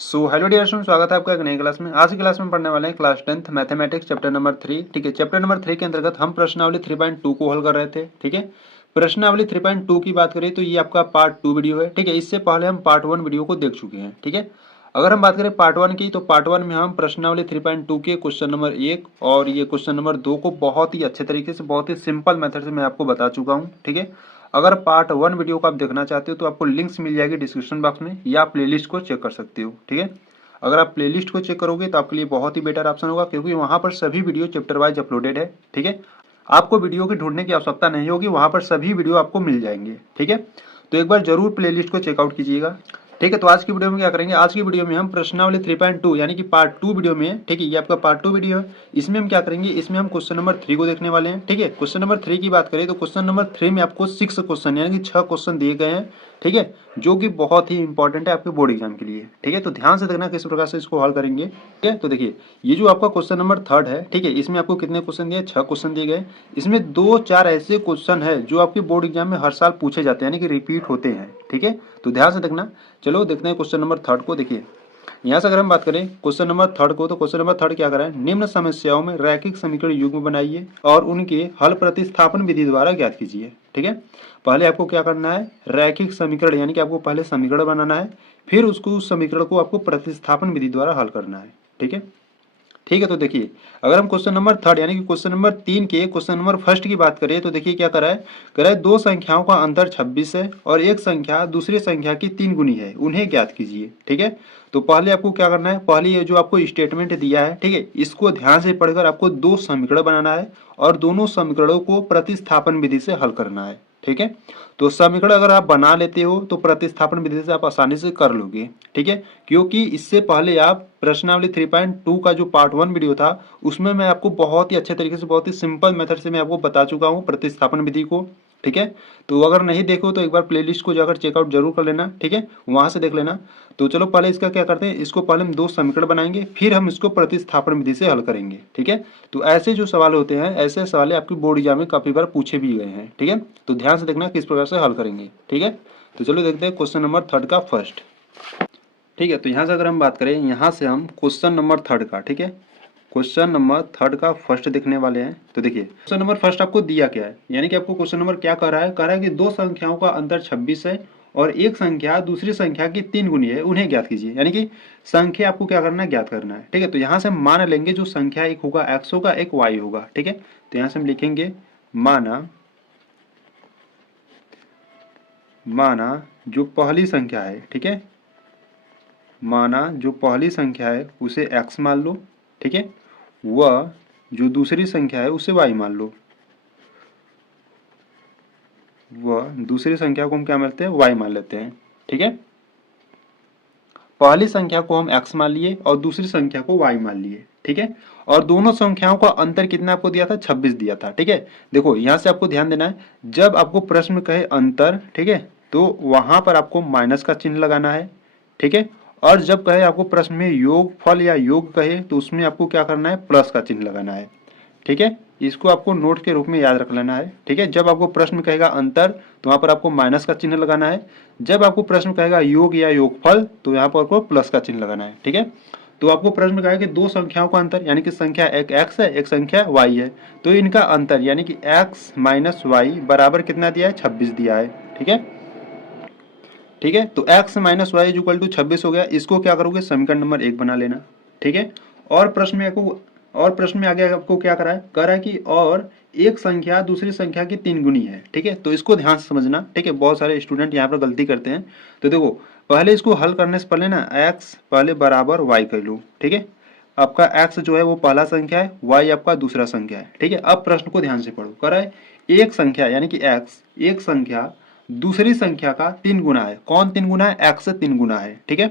Hello dear student, स्वागत है आपका एक नई क्लास में। आज की क्लास में पढ़ने वाले हैं class 10th mathematics chapter number 3। ठीक है, चैप्टर नंबर 3 के अंतर्गत हम प्रश्नावली 3.2 को हल कर रहे थे। ठीक है, प्रश्नावली 3.2 की बात करें तो ये आपका पार्ट 2 वीडियो है। ठीक है, इससे पहले हम पार्ट 1 वीडियो को देख चुके हैं। ठीक है, अगर हम बात करें पार्ट 1 की तो पार्ट 1 में हम प्रश्नावली 3.2 के क्वेश्चन नंबर 1 और ये क्वेश्चन नंबर 2 को बहुत ही अच्छे तरीके से, बहुत ही सिंपल मेथड से मैं आपको बता चुका हूँ। ठीक है, अगर पार्ट 1 वीडियो को आप देखना चाहते हो तो आपको लिंक्स मिल जाएगी डिस्क्रिप्शन बॉक्स में, या आप प्लेलिस्ट को चेक कर सकते हो। ठीक है, अगर आप प्लेलिस्ट को चेक करोगे तो आपके लिए बहुत ही बेटर ऑप्शन होगा, क्योंकि वहां पर सभी वीडियो चैप्टर वाइज अपलोडेड है। ठीक है, आपको वीडियो की ढूंढने की आवश्यकता नहीं होगी, वहां पर सभी वीडियो आपको मिल जाएंगे। ठीक है, तो एक बार जरूर प्लेलिस्ट को चेकआउट कीजिएगा। ठीक है, तो आज की वीडियो में क्या करेंगे, आज की वीडियो में हम प्रश्नावली 3.2 यानी कि पार्ट 2 वीडियो में, ठीक है, ये आपका पार्ट 2 वीडियो है। इसमें हम क्या करेंगे, इसमें हम क्वेश्चन नंबर 3 को देखने वाले हैं। ठीक है, क्वेश्चन नंबर 3 की बात करें तो क्वेश्चन नंबर 3 में आपको 6 क्वेश्चन यानी कि 6 क्वेश्चन दिए गए हैं। ठीक है, जो कि बहुत ही इंपॉर्टेंट है आपके बोर्ड एग्जाम के लिए। ठीक है, तो ध्यान से देखना किस प्रकार से इसको हल करेंगे। ठीक है, तो देखिए ये जो आपका क्वेश्चन नंबर 3 है, ठीक है, इसमें आपको कितने क्वेश्चन दिए, 6 क्वेश्चन दिए गए। इसमें 2-4 ऐसे क्वेश्चन है जो आपके बोर्ड एग्जाम में हर साल पूछे जाते हैं, यानी कि रिपीट होते हैं। ठीक है, तो ध्यान से देखना। चलो देखते हैं क्वेश्चन नंबर 3 को। देखिए यहाँ से अगर हम बात करें क्वेश्चन नंबर 3 को, तो क्वेश्चन नंबर 3 क्या करा है, निम्न समस्याओं में रैखिक समीकरण युग्म बनाइए और उनके हल प्रतिस्थापन विधि द्वारा ज्ञात कीजिए। ठीक है, पहले आपको क्या करना है, रैखिक समीकरण यानी कि आपको पहले समीकरण बनाना है, फिर उसको उस समीकरण को आपको प्रतिस्थापन विधि द्वारा हल करना है। ठीक है, ठीक है, तो देखिए अगर हम क्वेश्चन नंबर 3 यानी कि क्वेश्चन नंबर 3 के क्वेश्चन नंबर फर्स्ट की बात करें तो देखिए क्या करा है, दो संख्याओं का अंतर 26 है और एक संख्या दूसरी संख्या की 3 गुनी है, उन्हें ज्ञात कीजिए। ठीक है, तो पहले आपको क्या करना है, पहले ये जो आपको स्टेटमेंट दिया है, ठीक है, इसको ध्यान से पढ़कर आपको दो समीकरण बनाना है और दोनों समीकरणों को प्रतिस्थापन विधि से हल करना है। ठीक है, तो समीकरण अगर आप बना लेते हो तो प्रतिस्थापन विधि से आप आसानी से कर लोगे। ठीक है, क्योंकि इससे पहले आप प्रश्नावली 3.2 का जो पार्ट 1 वीडियो था उसमें मैं आपको बहुत ही अच्छे तरीके से, बहुत ही सिंपल मेथड से मैं आपको बता चुका हूँ प्रतिस्थापन विधि को। ठीक है, तो अगर नहीं देखो तो एक बार प्लेलिस्ट को जाकर चेकआउट जरूर कर लेना। ठीक है, वहां से देख लेना। तो चलो पहले इसका क्या करते हैं, इसको पहले हम दो समीकरण बनाएंगे, फिर हम इसको प्रतिस्थापन विधि से हल करेंगे। ठीक है, तो ऐसे जो सवाल होते हैं, ऐसे सवाल आपकी बोर्ड एग्जाम में काफी बार पूछे भी गए हैं। ठीक है, तो ध्यान से देखना किस प्रकार से हल करेंगे। ठीक है, तो चलो देखते हैं क्वेश्चन नंबर 3 का फर्स्ट। ठीक है, तो यहाँ से अगर हम बात करें, यहाँ से हम क्वेश्चन नंबर 3 का, ठीक है, क्वेश्चन नंबर 3 का फर्स्ट देखने वाले हैं। तो देखिए क्वेश्चन नंबर फर्स्ट आपको दिया क्या है, यानी कि आपको क्वेश्चन नंबर क्या कह रहा है कि दो संख्याओं का अंतर 26 है और एक संख्या दूसरी संख्या की 3 गुनी है, उन्हें ज्ञात कीजिए। यानी कि संख्या आपको क्या करना है, ज्ञात करना है। ठीक है, तो यहाँ से हम मान लेंगे जो संख्या एक होगा x होगा, एक y होगा। ठीक है, तो यहाँ से हम लिखेंगे माना जो पहली संख्या है, ठीक है, माना जो पहली संख्या है उसे x मान लो। ठीक है, वह जो दूसरी संख्या है उसे y मान लो, वह दूसरी संख्या को हम क्या मानते हैं, y मान लेते हैं। ठीक है, पहली संख्या को हम x मान लिए और दूसरी संख्या को y मान लिए। ठीक है, और दोनों संख्याओं का अंतर कितना आपको दिया था, 26 दिया था। ठीक है, देखो यहां से आपको ध्यान देना है, जब आपको प्रश्न में कहे अंतर, ठीक है, तो वहां पर आपको माइनस का चिन्ह लगाना है। ठीक है, और जब कहे आपको प्रश्न में योगफल या योग कहे तो उसमें आपको क्या करना है, प्लस का चिन्ह लगाना है। ठीक है, इसको आपको नोट के रूप में याद रख लेना है। ठीक है, जब आपको प्रश्न कहेगा अंतर तो वहां पर आपको माइनस का चिन्ह लगाना है, जब आपको प्रश्न कहेगा योग या योगफल तो यहाँ पर आपको प्लस का चिन्ह लगाना है। ठीक है, तो आपको प्रश्न कहेगा कि दो संख्याओं का अंतर, यानी कि संख्या एक x है, एक संख्या y है, तो इनका अंतर यानी कि x माइनस वाई बराबर कितना दिया है, 26 दिया है। ठीक है, ठीक है, तो x minus y equal to 26 हो गया। इसको क्या करोगे, समीकरण नंबर 1 बना लेना। ठीक है, और प्रश्न में आगे आपको क्या करा है, कह रहा है कि और एक संख्या दूसरी संख्या की 3 गुनी है। ठीक है, तो इसको ध्यान से समझना। ठीक है, बहुत सारे स्टूडेंट यहाँ पर गलती करते हैं। तो देखो पहले इसको हल करने से पहले ना x पहले बराबर y कर लो। ठीक है, आपका x जो है वो पहला संख्या है, y आपका दूसरा संख्या है। ठीक है, अब प्रश्न को ध्यान से पढ़ो। कह रहा है एक संख्या यानी कि x, एक संख्या दूसरी संख्या का 3 गुना है। कौन 3 गुना है, x से 3 गुना है। ठीक है,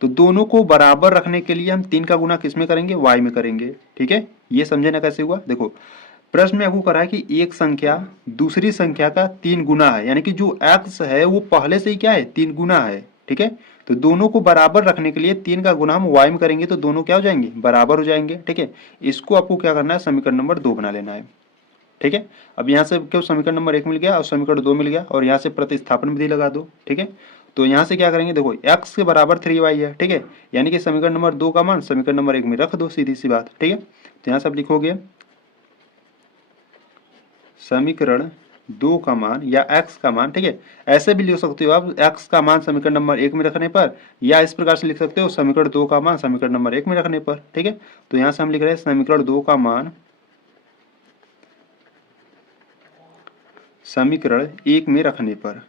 तो दोनों को बराबर रखने के लिए हम 3 का गुना किस में करेंगे, y में करेंगे। ठीक है, ये समझे ना कैसे हुआ। देखो प्रश्न में आपको करा है कि एक संख्या दूसरी संख्या का 3 गुना है, यानी कि जो x है वो पहले से ही क्या है, 3 गुना है। ठीक है, तो दोनों को बराबर रखने के लिए 3 का गुना हम y में करेंगे तो दोनों क्या हो जाएंगे, बराबर हो जाएंगे। ठीक है, इसको आपको क्या करना है, समीकरण नंबर 2 बना लेना है। ठीक है, अब यहाँ से क्यों समीकरण नंबर 1 मिल गया और समीकरण 2 मिल गया, और यहाँ से प्रतिस्थापन विधि लगा दो। ठीक है, तो यहाँ से क्या करेंगे, देखो x के बराबर 3y है, ठीक है, यानी कि समीकरण नंबर 2 का मान समीकरण नंबर 1 में रख दो, सीधी सी बात, ठीक है। तो यहाँ से आप लिखोगे समीकरण 2 का मान या x का मान, ठीक है, ऐसे भी लिख सकते हो आप x का मान समीकरण नंबर 1 में रखने पर, या इस प्रकार से लिख सकते हो समीकरण 2 का मान समीकरण नंबर 1 में रखने पर, ठीक है। तो यहाँ से हम लिख रहे हैं समीकरण 2 का मान समीकरण 1 में रखने पर,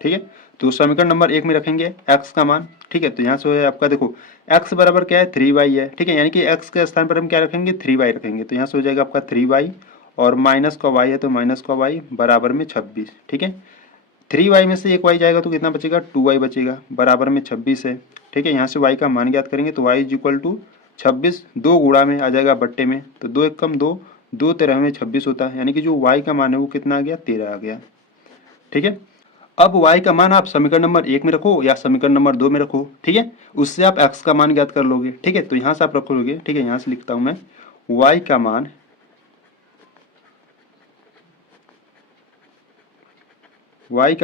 ठीक है। तो समीकरण नंबर 1 में रखेंगे x का मान, ठीक है। तो यहाँ से हो आपका, देखो x बराबर क्या है 3y है, ठीक है, यानी कि x के स्थान पर हम क्या रखेंगे 3y रखेंगे। तो यहाँ से हो जाएगा आपका 3y और माइनस का y है तो माइनस का y बराबर में 26, ठीक है। 3y में से एक y जाएगा तो कितना बचेगा 2y बचेगा, बराबर में 26 है, ठीक है। यहाँ से y का मान ज्ञात करेंगे तो y इज इक्वल टू 26, 2 गुणा में आ जाएगा बट्टे में, तो 2 एक कम 2, 2 13 में 26 होता है, यानी कि जो y का मान है वो कितना आ गया 13 आ गया, ठीक है। अब y का मान आप समीकरण नंबर 1 में रखो या समीकरण नंबर 2 में रखो, ठीक है, उससे आप x का मान ज्ञात कर लोगे, ठीक है। तो यहाँ से आप रखोगे, ठीक है, यहाँ से लिखता हूँ मैं y का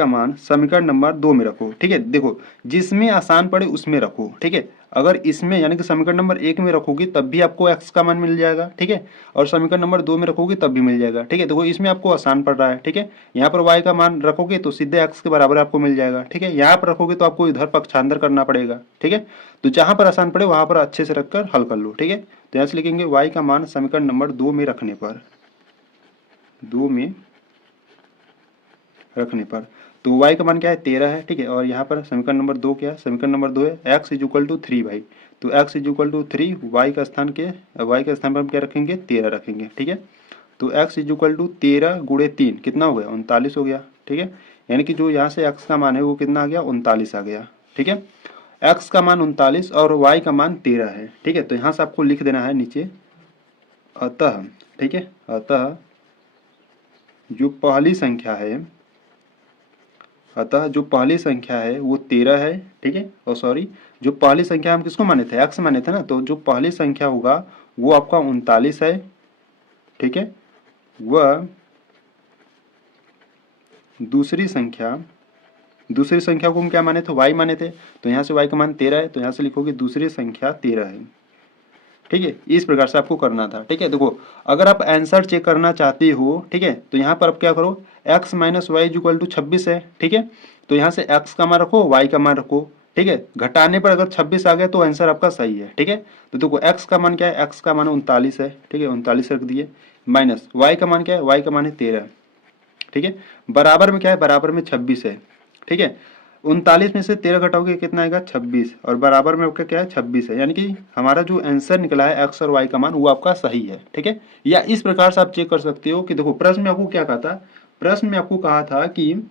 मान समीकरण नंबर 2 में रखो, ठीक है। देखो जिसमें आसान पड़े उसमें रखो, ठीक है। अगर इसमें यानी कि समीकरण नंबर 1 में रखोगी तब भी आपको x का मान मिल जाएगा, ठीक है, और समीकरण नंबर 2 में रखोगी तब भी मिल जाएगा, ठीक है। देखो इसमें आपको आसान पड़ रहा है, ठीक है, यहाँ पर y का मान रखोगे तो सीधे x के बराबर आपको मिल जाएगा, ठीक है। यहाँ पर रखोगे तो आपको इधर पक्षांतर करना पड़ेगा, ठीक है। तो जहाँ पर आसान पड़े वहाँ पर अच्छे से रखकर हल कर लो, ठीक है। तो यहाँ से लिखेंगे y का मान समीकरण नंबर 2 में रखने पर, 2 में रखने पर, तो y का मान क्या है 13 है, ठीक है। और यहाँ पर समीकरण नंबर 2 क्या है, समीकरण नंबर 2 है x is equal to 3y, तो x is equal to 3, y का स्थान पर हम क्या रखेंगे 13 रखेंगे, ठीक है। तो x इज इक्वल टू 13 गुणे 3 कितना हो गया 39 हो गया, ठीक है। यानी कि जो यहाँ से x का मान है वो कितना आ गया 39 आ गया, ठीक है। x का मान 39 और y का मान 13 है, ठीक है। तो यहाँ से आपको लिख देना है नीचे अतः, ठीक है, अतः जो पहली संख्या है, अतः जो पहली संख्या है वो 13 है, ठीक है। और सॉरी, जो पहली संख्या हम किसको माने थे x माने थे ना, तो जो पहली संख्या होगा वो आपका 39 है, ठीक है। वह दूसरी संख्या को हम क्या माने थे y माने थे, तो यहाँ से y का मान 13 है, तो यहाँ से लिखोगे दूसरी संख्या 13 है, ठीक है। इस प्रकार से आपको करना था, ठीक है। देखो अगर आप आंसर चेक करना चाहते हो, ठीक है, तो यहाँ पर आप क्या करो x minus y is equal to 26 है, ठीक है। तो यहाँ से x का मान रखो y का मान रखो, ठीक है। घटाने पर अगर 26 आ गया तो आंसर आपका सही है, ठीक है। तो देखो x का मान क्या है, x का मान 39 है, ठीक है, 39 रख दिए, माइनस y का मान क्या है, y का मान है 13, ठीक है। बराबर में क्या है, बराबर में 26 है, ठीक है। 39 में से 13 घटाओगे कितना आएगा 26, और बराबर में आपका क्या है 26 है, यानी कि हमारा जो आंसर निकला है x और y का मान वो आपका सही है, ठीक है। या इस प्रकार से आप चेक कर सकते हो कि देखो प्रश्न में आपको क्या कहा था, प्रश्न में आपको कहा था कि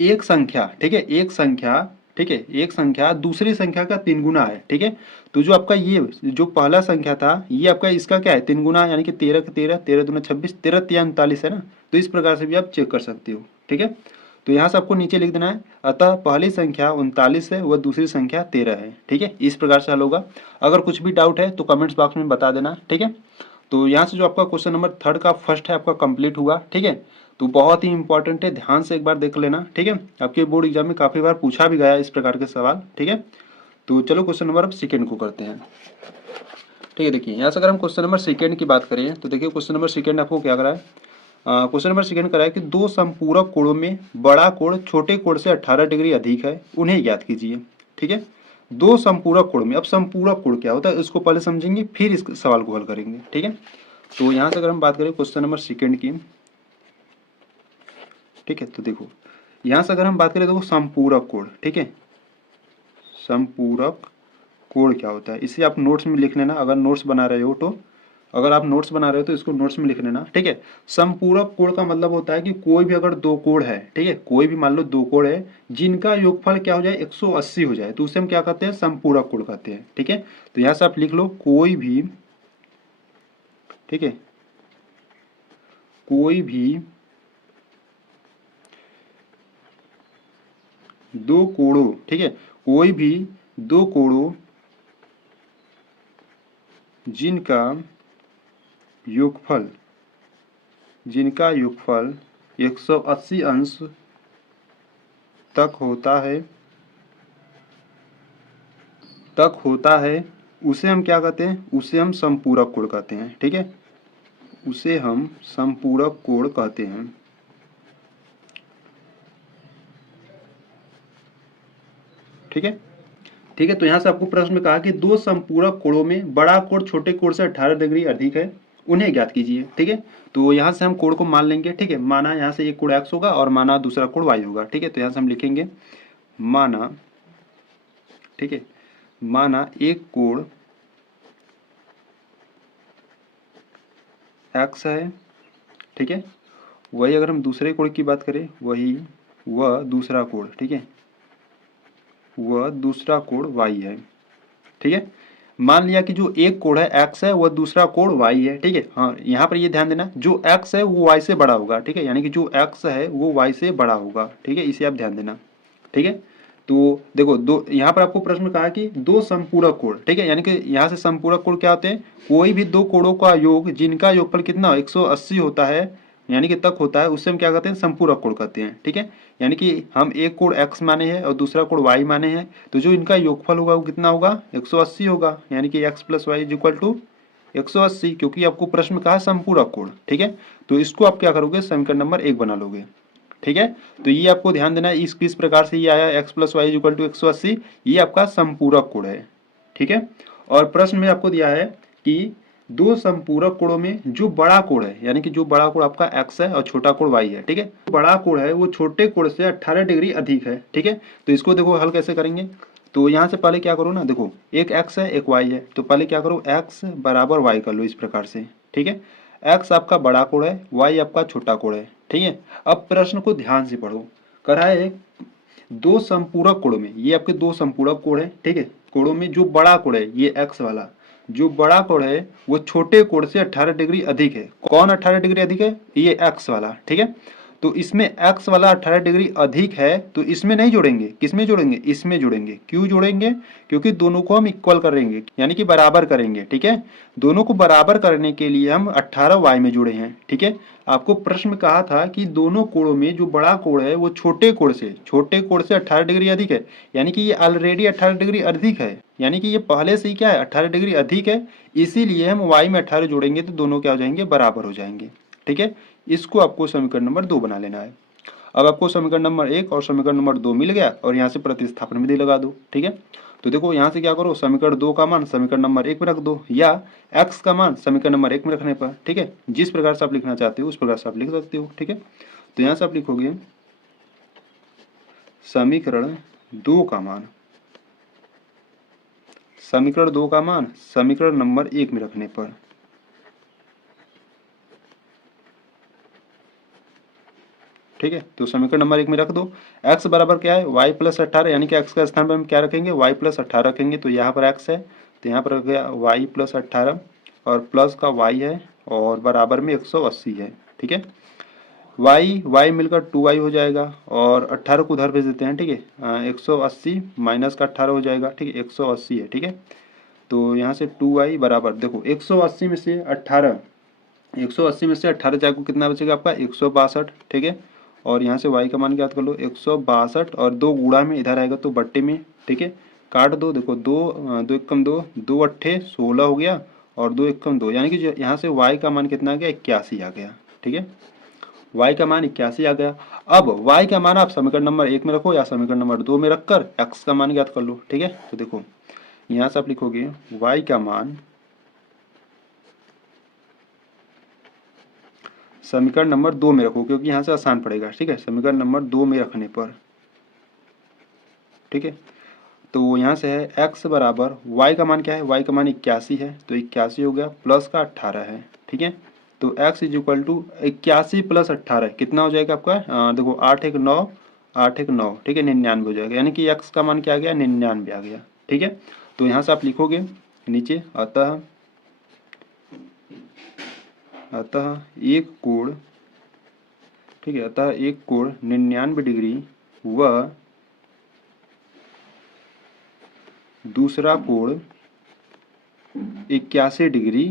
एक संख्या, ठीक है, एक संख्या, ठीक है, एक संख्या दूसरी संख्या का 3 गुना है, ठीक है। तो जो आपका ये जो पहला संख्या था ये आपका इसका क्या है 3 गुना, यानी कि 13 का 13, 13 दूना 26, 13 तिया 39 है ना। तो इस प्रकार से भी आप चेक कर सकते हो, ठीक है। तो यहाँ से आपको नीचे लिख देना है अतः पहली संख्या 39 है व दूसरी संख्या 13 है, ठीक है। इस प्रकार से हल होगा। अगर कुछ भी डाउट है तो कमेंट्स बॉक्स में बता देना, ठीक है। तो यहाँ से जो आपका क्वेश्चन नंबर 3 का फर्स्ट है आपका कंप्लीट हुआ, ठीक है। तो बहुत ही इंपॉर्टेंट है, ध्यान से एक बार देख लेना, ठीक है। आपके बोर्ड एग्जाम में काफी बार पूछा भी गया इस प्रकार के सवाल, ठीक है। तो चलो क्वेश्चन नंबर अब सेकेंड को करते हैं, ठीक है। देखिए यहाँ से अगर हम क्वेश्चन नंबर सेकेंड की बात करें तो देखिए क्वेश्चन नंबर सेकेंड आपको क्या करा है, क्वेश्चन नंबर सेकेंड करा है कि दो संपूरक कोणों में बड़ा कोण छोटे कोण से 18 डिग्री अधिक है, उन्हें ज्ञात कीजिए, ठीक है। दो संपूरक कोण में, अब संपूरक कोण क्या होता है इसको पहले समझेंगे फिर इस सवाल को हल करेंगे, ठीक है। तो यहाँ से अगर हम बात करें क्वेश्चन नंबर सेकेंड की, ठीक है, तो देखो यहाँ से अगर हम बात करें देखो संपूरक कोण, ठीक है, संपूरक कोण क्या होता है इसे आप नोट्स में लिख लेना, अगर नोट्स बना रहे हो तो, अगर आप नोट्स बना रहे हो तो इसको नोट्स में लिख लेना, ठीक है। संपूरक कोण का मतलब होता है कि कोई भी अगर दो कोण है, ठीक है, कोई भी मान लो दो कोण है जिनका योगफल क्या हो जाए 180 हो जाए तो उसे हम क्या कहते हैं संपूरक कोण कहते हैं, ठीक है। तो यहाँ से आप लिख लो कोई भी, ठीक है, कोई भी दो कोणों, ठीक है, कोई भी दो कोणों जिनका योगफल 180 अंश तक होता है उसे हम क्या कहते हैं, उसे हम संपूरक कोण कहते हैं। ठीक है, उसे हम संपूरक कोण कहते हैं। ठीक है, ठीक है। तो यहाँ से आपको प्रश्न में कहा कि दो संपूरक कोणों में बड़ा कोण छोटे कोण से 18 डिग्री अधिक है, उन्हें ज्ञात कीजिए। ठीक है, तो यहाँ से हम कोण को मान लेंगे। ठीक है, माना यहाँ से एक कोण x होगा और माना दूसरा कोण y होगा। ठीक है, तो यहाँ से हम लिखेंगे माना, ठीक है, माना एक कोण x है। ठीक है, वही अगर हम दूसरे कोण की बात करें, वह दूसरा कोण, ठीक है, वह दूसरा कोण y है। ठीक है, मान लिया कि जो एक कोण है x है वह दूसरा कोण y है। ठीक है, हाँ यहाँ पर ये ध्यान देना, जो x है वो y से बड़ा होगा। ठीक है, यानी कि जो x है वो y से बड़ा होगा। ठीक है, इसे आप ध्यान देना। ठीक है, तो देखो दो, यहाँ पर आपको प्रश्न में कहा कि दो संपूरक कोण। ठीक है, यानी कि यहाँ से संपूरक कोण क्या होते हैं, कोई भी दो कोणों का योग जिनका योगफल कितना 180 होता है, यानी कि तक होता है, उससे हम क्या कहते हैं, संपूरक कोण कहते हैं। ठीक है, यानी कि हम एक कोण x माने हैं और दूसरा कोण y माने हैं, तो जो इनका योगफल होगा वो कितना होगा, 180 होगा, यानी कि x plus y is equal to 180, क्योंकि आपको प्रश्न में कहा संपूरक कोण। ठीक है, तो इसको आप क्या करोगे, समीकरण नंबर 1 बना लोगे। ठीक है, तो ये आपको ध्यान देना है, इस किस प्रकार से ये आया x plus y is equal to 180, ये आपका संपूरक कोण है। ठीक है, और प्रश्न में आपको दिया है कि दो संपूरक कोणों में जो बड़ा कोण है, यानी कि जो बड़ा कोण आपका x है और छोटा कोण y है। ठीक है, बड़ा कोण है वो छोटे कोण से 18 डिग्री अधिक है। ठीक है, तो इसको देखो हल कैसे करेंगे, तो यहाँ से पहले क्या करो ना, देखो एक x है एक y है, तो पहले क्या करो, x बराबर y कर लो इस प्रकार से। ठीक है, x आपका बड़ा कोण है, y आपका छोटा कोण है। ठीक है, अब प्रश्न को ध्यान से पढ़ो, करा है दो संपूरक कोणों में, ये आपके दो संपूरक कोण है। ठीक है, कोणों में जो बड़ा कोण है ये x वाला, जो बड़ा कोण है वो छोटे कोण से 18 डिग्री अधिक है। कौन 18 डिग्री अधिक है, ये x वाला। ठीक है, तो इसमें x वाला 18 डिग्री अधिक है, तो इसमें नहीं जोड़ेंगे, किसमें जोड़ेंगे, इसमें जोड़ेंगे। क्यों जोड़ेंगे, क्योंकि दोनों को हम इक्वल करेंगे, यानी कि बराबर करेंगे। ठीक है, दोनों को बराबर करने के लिए हम 18 y में जुड़े हैं। ठीक है, आपको प्रश्न में कहा था कि दोनों कोणों में जो बड़ा कोण है वो छोटे कोण से 18 डिग्री अधिक है, यानी कि ये ऑलरेडी 18 डिग्री अधिक है, यानी कि ये पहले से ही क्या है, 18 डिग्री अधिक है, इसीलिए हम y में 18 जोड़ेंगे तो दोनों क्या हो जाएंगे, बराबर हो जाएंगे। ठीक है, इसको आपको समीकरण नंबर 2 बना लेना है। अब आपको समीकरण नंबर 1 और समीकरण नंबर 2 मिल गया, और यहाँ से प्रतिस्थापन विधि लगा दो। ठीक है, तो देखो यहाँ से क्या करो, समीकरण 2 का मान समीकरण नंबर 1 में रख दो, या x का मान समीकरण नंबर 1 में रखने पर, ठीक है, जिस प्रकार से आप लिखना चाहते हो उस प्रकार से आप लिख सकते हो। ठीक है, तो यहाँ से आप लिखोगे समीकरण 2 का मान, समीकरण 2 का मान समीकरण नंबर 1 में रखने पर। ठीक है, तो समीकरण नंबर 1 में रख दो, x बराबर क्या है, y प्लस 18, यानी कि x का स्थान पर हम क्या रखेंगे, y प्लस 18 रखेंगे, तो यहाँ पर x है तो यहाँ पर रख गया y प्लस 18, और प्लस का y है और बराबर में 180 है। ठीक है, y मिलकर 2y हो जाएगा, और 18 को उधर भेज देते हैं। ठीक है, 180 माइनस का 18 हो जाएगा। ठीक है, 180 है। ठीक है, तो यहाँ से 2y बराबर, देखो 180 में से 18, 180 में से 18 जाए को कितना बचेगा आपका, 162। ठीक है, और यहाँ से y का मान ज्ञात कर लो, 162, और 2 गुणा में इधर आएगा तो बट्टे में। ठीक है, काट दो, देखो 2 एकम 2, 2 अट्ठे 16 हो गया, और 2 एकम 2, यानी कि यहाँ से y का मान कितना आ गया, 81 आ गया। ठीक है, y का मान 81 आ गया। अब y का मान आप समीकरण नंबर 1 में रखो या समीकरण नंबर 2 में रखकर x का मान ज्ञात कर लो। ठीक है, तो देखो यहाँ से आप लिखोगे y का मान समीकरण नंबर 2 में रखो, क्योंकि यहाँ से आसान पड़ेगा। ठीक है, समीकरण नंबर 2 में रखने पर, ठीक है, तो यहाँ से है x बराबर, y का मान क्या है, y का मान 81 है, तो 81 हो गया, प्लस का 18 है। ठीक है, तो x is equal to 81 plus 18 कितना हो जाएगा आपका, देखो 8 1 9, 8 1 9, ठीक है, 99 हो जाएगा, यानी कि x का मान क्या आ गया, 99 आ गया। ठीक है, तो यहाँ से आप लिखोगे नीचे, अतः एक कोण, ठीक है, अतः एक कोण 99 डिग्री व दूसरा कोण 81 डिग्री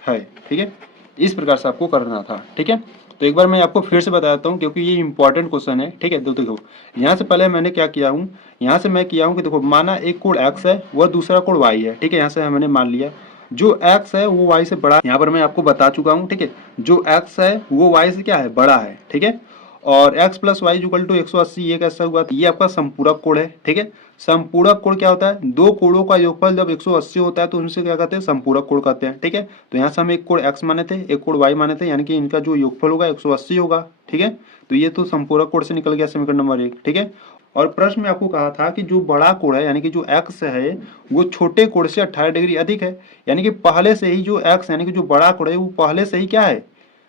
है। ठीक है, इस प्रकार से आपको करना था। ठीक है, तो एक बार मैं आपको फिर से बताता हूँ क्योंकि ये इंपॉर्टेंट क्वेश्चन है, ठीक है। तो देखो यहाँ से पहले मैंने क्या किया हूँ, यहाँ से मैं किया हूँ कि देखो माना एक कोण x है वह दूसरा कोण y है, ठीक है। यहाँ से हमने मान लिया जो x है वो y से बड़ा है, यहाँ पर मैं आपको बता चुका हूँ, ठीक है। जो x है वो y से क्या है, बड़ा है, ठीक है। और x plus y equal to 180 ये कैसा हुआ, ये आपका संपूरक कोण है, ठीक है। संपूरक कोण क्या होता है, दो कोणों का योगफल जब 180 होता है तो उनसे क्या कहते हैं, संपूरक कोण कहते हैं, ठीक है। तो यहाँ से हम एक कोण x माने थे, एक कोण y माने थे, यानी कि इनका जो योगफल होगा 180 होगा, ठीक है। तो ये तो संपूरक कोण से निकल गया समीकरण नंबर 1, ठीक है। और प्रश्न में आपको कहा था कि जो बड़ा कोण है यानी कि जो x है वो छोटे कोण से 18 डिग्री अधिक है, यानी कि पहले से ही जो x यानी कि जो बड़ा कोण है वो पहले से ही क्या है,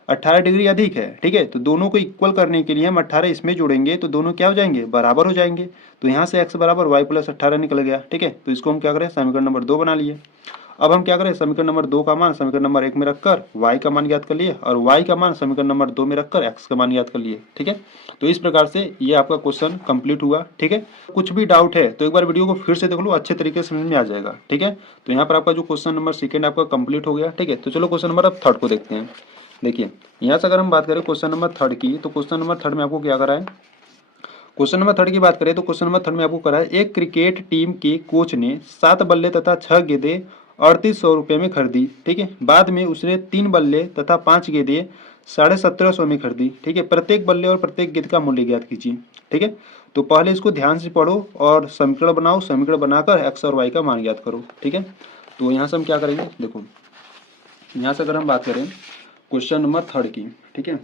18 डिग्री अधिक है, ठीक है। तो दोनों को इक्वल करने के लिए हम 18 इसमें जोड़ेंगे तो दोनों क्या हो जाएंगे, बराबर हो जाएंगे। तो यहाँ से x बराबर वाई प्लस 18 निकल गया, ठीक है। तो इसको हम क्या करें, समीकरण नंबर 2 बना लिए। अब हम क्या करें, समीकरण नंबर 2 का मान समीकरण नंबर 1 में रखकर y का मान ज्ञात कर लिए और y का मान समीकरण नंबर 2 में रखकर x का मान ज्ञात कर लिए, ठीक है। तो इस प्रकार से ये आपका क्वेश्चन कंप्लीट हुआ, ठीक है। कुछ भी डाउट है तो एक बार वीडियो को फिर से देख लो, अच्छे तरीके से समझ में आ जाएगा, ठीक है। तो यहाँ पर आपका जो क्वेश्चन नंबर सेकेंड आपका कंप्लीट हो गया, ठीक है। तो चलो क्वेश्चन नंबर अब थर्ड को देखते हैं। देखिए यहाँ से अगर हम बात करें क्वेश्चन नंबर थर्ड की, तो क्वेश्चन नंबर थर्ड में आपको क्या करा है, क्वेश्चन नंबर थर्ड की बात करें तो क्वेश्चन नंबर थर्ड में आपको करा है, एक क्रिकेट टीम के कोच ने 7 बल्ले तथा 6 गेंदें 3800 रुपये में खरीदी, ठीक है। बाद में उसने 3 बल्ले तथा 5 गेंदें 1750 में खरीदी, ठीक है। प्रत्येक बल्ले और प्रत्येक गेंद का मूल्य ज्ञात कीजिए, ठीक है। तो पहले इसको ध्यान से पढ़ो और समीकरण बनाओ, समीकरण बनाकर एक्स और वाई का मान ज्ञात करो, ठीक है। तो यहाँ से हम क्या करेंगे, देखो यहाँ से अगर हम बात करें क्वेश्चन नंबर थर्ड की, ठीक है।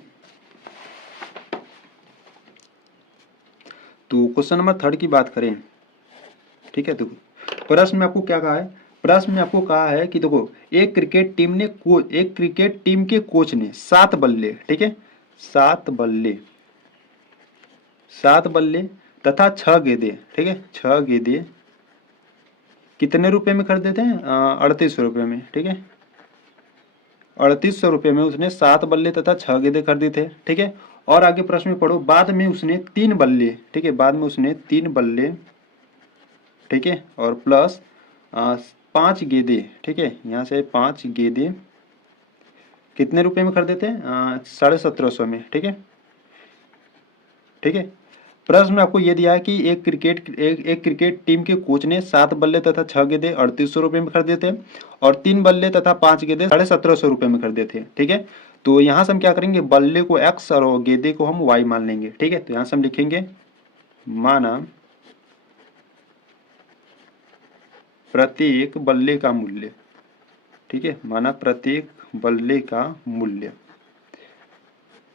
तो क्वेश्चन नंबर थर्ड की बात करें, ठीक है। तो प्रश्न में आपको क्या कहा है, प्रश्न में आपको कहा है कि देखो एक क्रिकेट टीम के कोच ने 7 बल्ले, ठीक है, 7 बल्ले तथा 6 गेंदे, ठीक है, 6 गेंदे कितने रुपए में खरीदे थे, 3800 रुपये में, ठीक है। 3800 रुपये में उसने 7 बल्ले तथा 6 गेंदे खरीदे थे, ठीक है। और आगे प्रश्न में पढ़ो, बाद में उसने 3 बल्ले, ठीक है, बाद में उसने 3 बल्ले, ठीक है, और प्लस 5 गेंदे, ठीक है। यहाँ से 5 गेंदे कितने रुपए में खरीदे थे, 1750 में, ठीक है, ठीक है। प्रश्न में आपको ये दिया है कि एक क्रिकेट टीम के कोच ने 7 बल्ले तथा 6 गेंदे 3800 रुपये में खरीदे थे और 3 बल्ले तथा 5 गेंदे 1750 रुपये में खरीदे थे, ठीक है। तो यहाँ से हम क्या करेंगे, बल्ले को x और गेंदे को हम y मान लेंगे, ठीक है। तो यहाँ से हम लिखेंगे माना प्रत्येक बल्ले का मूल्य, ठीक है, माना प्रत्येक बल्ले का मूल्य,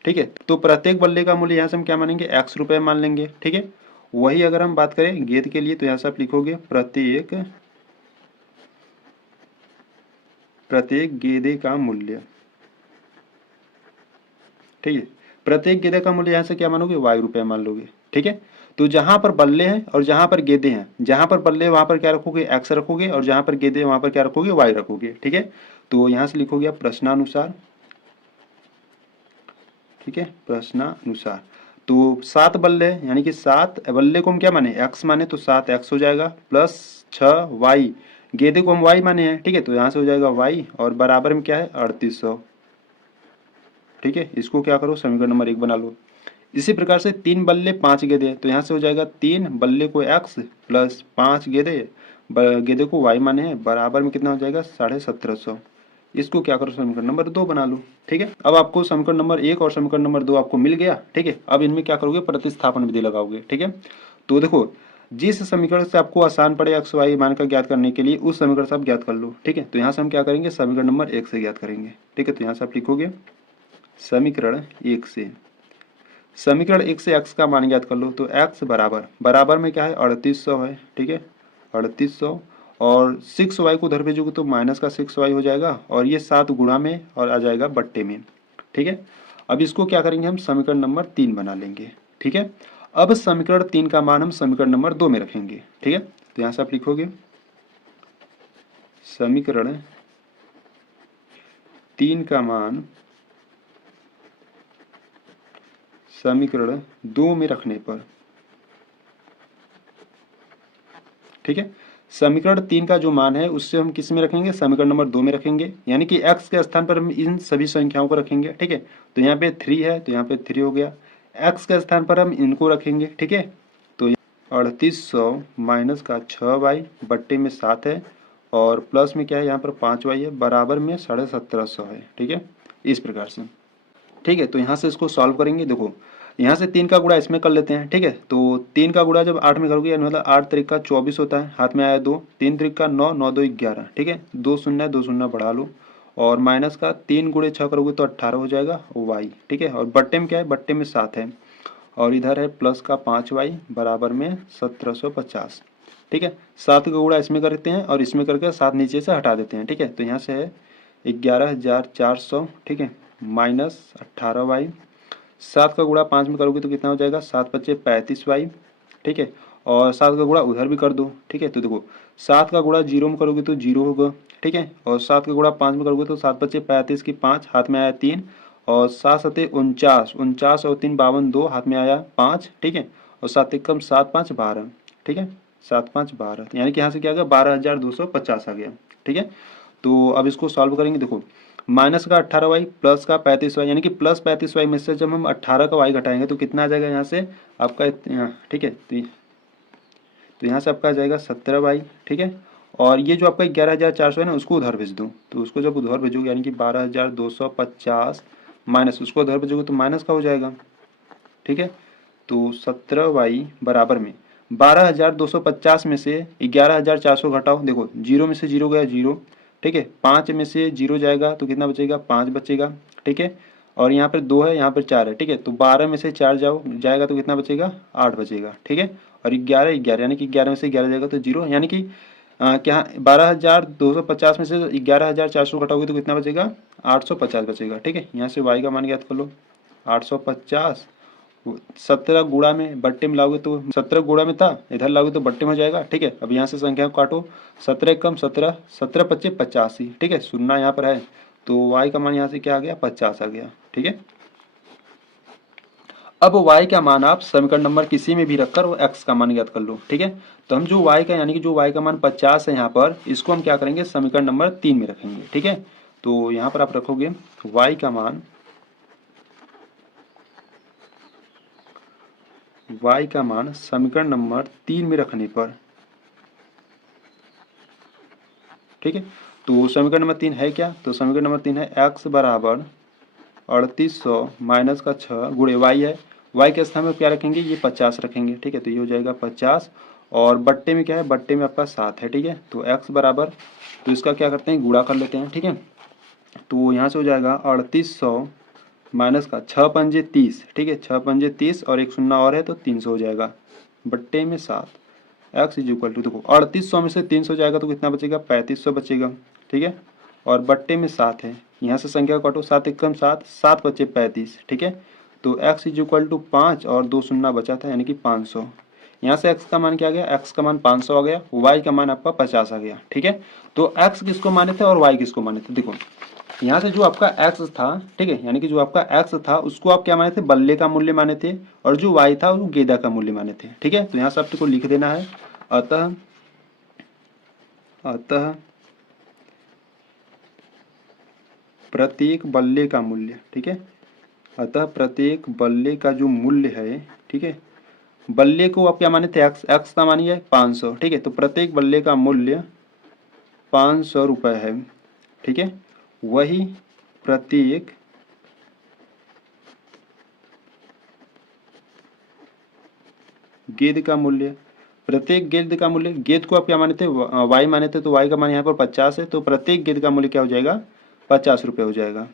ठीक है। तो प्रत्येक बल्ले का मूल्य यहाँ से हम क्या मानेंगे, x रुपये मान लेंगे, ठीक है। वही अगर हम बात करें गेंद के लिए तो यहाँ से आप लिखोगे प्रत्येक गेंदे का मूल्य, ठीक है। प्रत्येक गेंदे का मूल्य यहाँ से क्या मानोगे, y रुपये मान लोगे, ठीक है। तो जहां पर बल्ले हैं और जहां पर गेंदे हैं, जहां पर बल्ले वहां पर क्या रखोगे, x रखोगे और जहां पर गेंदे वहां पर क्या रखोगे, y रखोगे, ठीक है। तो यहाँ से लिखोगे आप प्रश्नानुसार, ठीक है, प्रश्नानुसार। तो 7 बल्ले यानी कि 7 बल्ले को हम क्या माने, x माने, तो 7x हो जाएगा प्लस 6y, गेंदे को हम y माने हैं, ठीक है। तो यहाँ से हो जाएगा y और बराबर में क्या है 3800, ठीक है। इसको क्या करो, समीकरण नंबर 1 बना लो। इसी प्रकार से 3 बल्ले 5 गेंदे, तो यहाँ से हो जाएगा 3 बल्ले को x प्लस 5 गेंदे, गेंदे को y माने हैं, बराबर में कितना हो जाएगा 1750। इसको क्या करो, समीकरण नंबर 2 बना लो, ठीक है। अब आपको समीकरण नंबर 1 और समीकरण नंबर 2 आपको मिल गया, ठीक है। अब इनमें क्या करोगे, प्रतिस्थापन विधि लगाओगे, ठीक है। तो देखो जिस समीकरण से आपको आसान पड़े x y मान का ज्ञात करने के लिए उस समीकरण से आप ज्ञात कर लो, ठीक है। तो यहाँ से हम क्या करेंगे, समीकरण नंबर 1 से ज्ञात करेंगे, ठीक है। तो यहाँ से आप लिखोगे समीकरण 1 से, समीकरण 1 से x का मान ज्ञात कर लो। तो x बराबर में क्या है 3800 है, ठीक है, 3800 और 6y को उधर भेजोगे तो माइनस का 6y हो जाएगा और ये 7 गुणा में और आ जाएगा बट्टे में, ठीक है। अब इसको क्या करेंगे, हम समीकरण नंबर 3 बना लेंगे, ठीक है। अब समीकरण 3 का मान हम समीकरण नंबर 2 में रखेंगे, ठीक है। तो यहाँ से आप लिखोगे समीकरण 3 का मान समीकरण 2 में रखने पर, ठीक है। समीकरण 3 का जो मान है उससे हम किस में रखेंगे, समीकरण नंबर 2 में रखेंगे, यानी कि x के स्थान पर हम इन सभी संख्याओं को रखेंगे। ठीक है, तो यहाँ पे 3 है तो यहाँ पे 3 हो गया, x के स्थान पर हम इनको रखेंगे। ठीक है, तो 3800 माइनस का 6y बट्टे में 7 है और प्लस में क्या है, यहाँ पर 5y है, बराबर में 1750 है। ठीक है, इस प्रकार से। ठीक है, तो यहाँ से इसको सॉल्व करेंगे। देखो यहाँ से 3 का गुणा इसमें कर लेते हैं। ठीक है, तो 3 का गुणा जब 8 में करोगे यानी मतलब 8 त्रिक 24 होता है, हाथ में आया 2, 3 त्रिक 9, 9 2 11। ठीक है, 2 शून्य 2 शून्य बढ़ा लो और माइनस का 3 गुणे 6 करोगे तो 18 हो जाएगा y। ठीक है, और बट्टे में क्या है, बट्टे में 7 है और इधर है प्लस का 5y बराबर में 1750। ठीक है, 7 का गुणा इसमें करते हैं और इसमें करके 7 नीचे से हटा देते हैं। ठीक है, तो यहाँ से है 11,400। ठीक है, माइनस 18y, 7 का गुणा 5 में करोगे तो कितना हो जाएगा, 7 पच्चे 35y। ठीक है, और 7 का गुणा उधर भी कर दो। ठीक है, तो देखो 7 का गुणा 0 में करोगे तो 0 होगा। ठीक है, और 7 का गुणा 5 में करोगे तो 7 पच्चे 35 की 5, हाथ में आया 3 और 7 सते 49, 49 और 3 52, 2 हाथ में आया 5। ठीक है, और 7 एकम 7 5 12। ठीक है, 7 5 12, यानी कि यहाँ से क्या आ गया, 12,250 आ गया। ठीक है, तो अब इसको सॉल्व करेंगे। देखो माइनस का 18y प्लस का 35y, यानी कि प्लस 35y में से जब हम 18 का y घटाएंगे तो कितना आ जाएगा यहाँ से आपका। ठीक है, तो यहाँ से आपका आ जाएगा 17y। ठीक है, और ये जो आपका 11,400 है ना, उसको उधर भेज दो। तो उसको जब उधर भेजोगे यानी कि 12,250 माइनस उसको उधर भेजोगे तो माइनस का हो जाएगा। ठीक है, तो 17y बराबर में 12,250 में से 11,400 घटाओ। देखो 0 में से 0 गया 0। ठीक है, 5 में से 0 जाएगा तो कितना बचेगा, 5 बचेगा। ठीक है, और यहाँ पर 2 है, यहाँ पर 4 है। ठीक है, तो 12 में से 4 जाएगा तो कितना बचेगा, 8 बचेगा। ठीक है, और 11 11, यानी कि 11 में से 11 जाएगा तो 0, यानी कि क्या 12,250 में से 11,400 घटाओगे तो कितना बचेगा, 850 बचेगा। ठीक है, यहाँ से y का मान ज्ञात कर लो, 850 17 गुणा में बट्टे में लाओगे तो 17 गुणा में था, इधर लाओगे तो बट्टे में हो जाएगा। ठीक है, अब यहाँ से संख्या को काटो, 17 कम 17, 17 पच्चे 85। ठीक है, शून्य यहाँ पर है तो y का मान यहाँ से क्या आ गया, 50 आ गया। ठीक है, अब y का मान आप समीकरण नंबर किसी में भी रखकर वो x का मान ज्ञात कर लो। ठीक है, तो हम जो y का यानी कि जो y का मान 50 है यहाँ पर, इसको हम क्या करेंगे, समीकरण नंबर 3 में रखेंगे। ठीक है, तो यहाँ पर आप रखोगे y का मान, y का मान समीकरण नंबर 3 में रखने पर। ठीक है, तो समीकरण नंबर 3 है क्या, तो समीकरण नंबर 3 है x बराबर 3800 माइनस का 6 गुणे y है, y के स्थान में क्या रखेंगे, ये 50 रखेंगे। ठीक है, तो ये हो जाएगा 50 और बट्टे में क्या है, बट्टे में आपका 7 है। ठीक है, तो x बराबर, तो इसका क्या करते हैं, गुणा कर लेते हैं। ठीक है, तो यहाँ से हो जाएगा 3800 माइनस का 6 पंजे 30। ठीक है, 6 पंजे 30 और एक शून्य और है तो 300 हो जाएगा, बट्टे में 7। x इज इक्वल टू, देखो 3800 में से 300 जाएगा तो कितना बचेगा, 3500 बचेगा। ठीक है, और बट्टे में 7 है, यहाँ से संख्या काटो, 7 एकम 7, 7 बचे 35। ठीक है, तो x इज इक्वल टू 5 और 2 शून्य बचा था यानी कि 500। यहाँ से x का मान क्या आ गया, x का मान 500 आ गया, y का मान आपका 50 आ गया। ठीक है, तो x किसको माने थे और y किसको माने थे। देखो यहाँ से जो आपका x था, ठीक है, यानी कि जो आपका x था उसको आप क्या माने थे, बल्ले का मूल्य माने थे, और जो y था वो गेंदा का मूल्य माने थे। ठीक है, तो यहाँ से आपको लिख देना है, अतः प्रत्येक बल्ले का मूल्य। ठीक है, अतः प्रत्येक बल्ले का जो मूल्य है, ठीक है, बल्ले को आप क्या माने थे, x का मानिए 500। ठीक है, तो प्रत्येक बल्ले का मूल्य 500 रुपये है। ठीक है, वही प्रत्येक गेंद का मूल्य, प्रत्येक गेंद का मूल्य, गेंद को आप क्या माने थे, y माने थे, तो y का मान यहाँ पर 50 है, तो प्रत्येक गेंद का मूल्य क्या हो जाएगा, 50 रुपये हो जाएगा।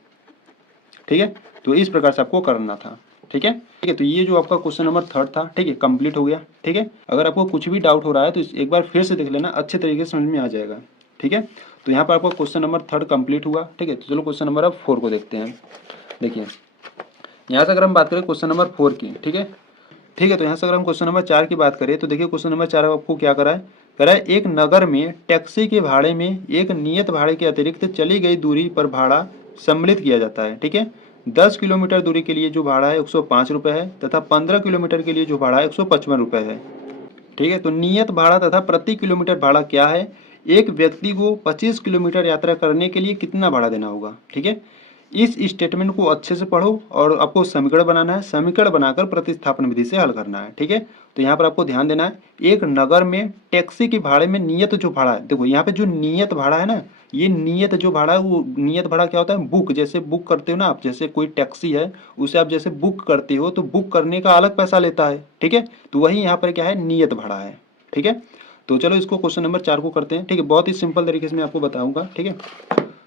ठीक है, तो इस प्रकार से आपको करना था। ठीक है, तो ये जो आपका क्वेश्चन नंबर 3 था, ठीक है, कंप्लीट हो गया। ठीक है, अगर आपको कुछ भी डाउट हो रहा है तो एक बार फिर से देख लेना, अच्छे तरीके से समझ में आ जाएगा। ठीक है, तो यहाँ पर आपका क्वेश्चन नंबर 3 कंप्लीट हुआ। ठीक है, तो चलो क्वेश्चन नंबर अब 4 को देखते हैं। देखिए यहाँ से अगर हम बात करें क्वेश्चन नंबर 4 की, ठीक है, तो यहाँ से अगर हम क्वेश्चन नंबर 4 की बात करें तो देखिए क्वेश्चन नंबर 4 आपको क्या करा है, एक नगर में टैक्सी के भाड़े में एक नियत भाड़े के अतिरिक्त चली गई दूरी पर भाड़ा सम्मिलित किया जाता है। ठीक है, 10 किलोमीटर दूरी के लिए जो भाड़ा है 105 रुपये है तथा 15 किलोमीटर के लिए जो भाड़ा है 155 रुपये है। ठीक है। तो नियत भाड़ा तथा प्रति किलोमीटर भाड़ा क्या है, एक व्यक्ति को 25 किलोमीटर यात्रा करने के लिए कितना भाड़ा देना होगा। ठीक है, इस स्टेटमेंट को अच्छे से पढ़ो और आपको समीकरण बनाना है, समीकरण बनाकर प्रतिस्थापन विधि से हल करना है। ठीक है, तो यहाँ पर आपको ध्यान देना है, एक नगर में टैक्सी के भाड़े में नियत जो भाड़ा है, देखो यहाँ पे जो नियत भाड़ा है ना, ये नियत जो भाड़ा है, वो नियत भाड़ा क्या होता है, बुक, जैसे बुक करते हो ना आप, जैसे कोई टैक्सी है उसे आप जैसे बुक करते हो तो बुक करने का अलग पैसा लेता है। ठीक है, तो वही यहाँ पर क्या है, नियत भाड़ा है। ठीक है, तो चलो इसको क्वेश्चन नंबर 4 को करते हैं। ठीक है, बहुत ही सिंपल तरीके से मैं आपको बताऊंगा। ठीक है,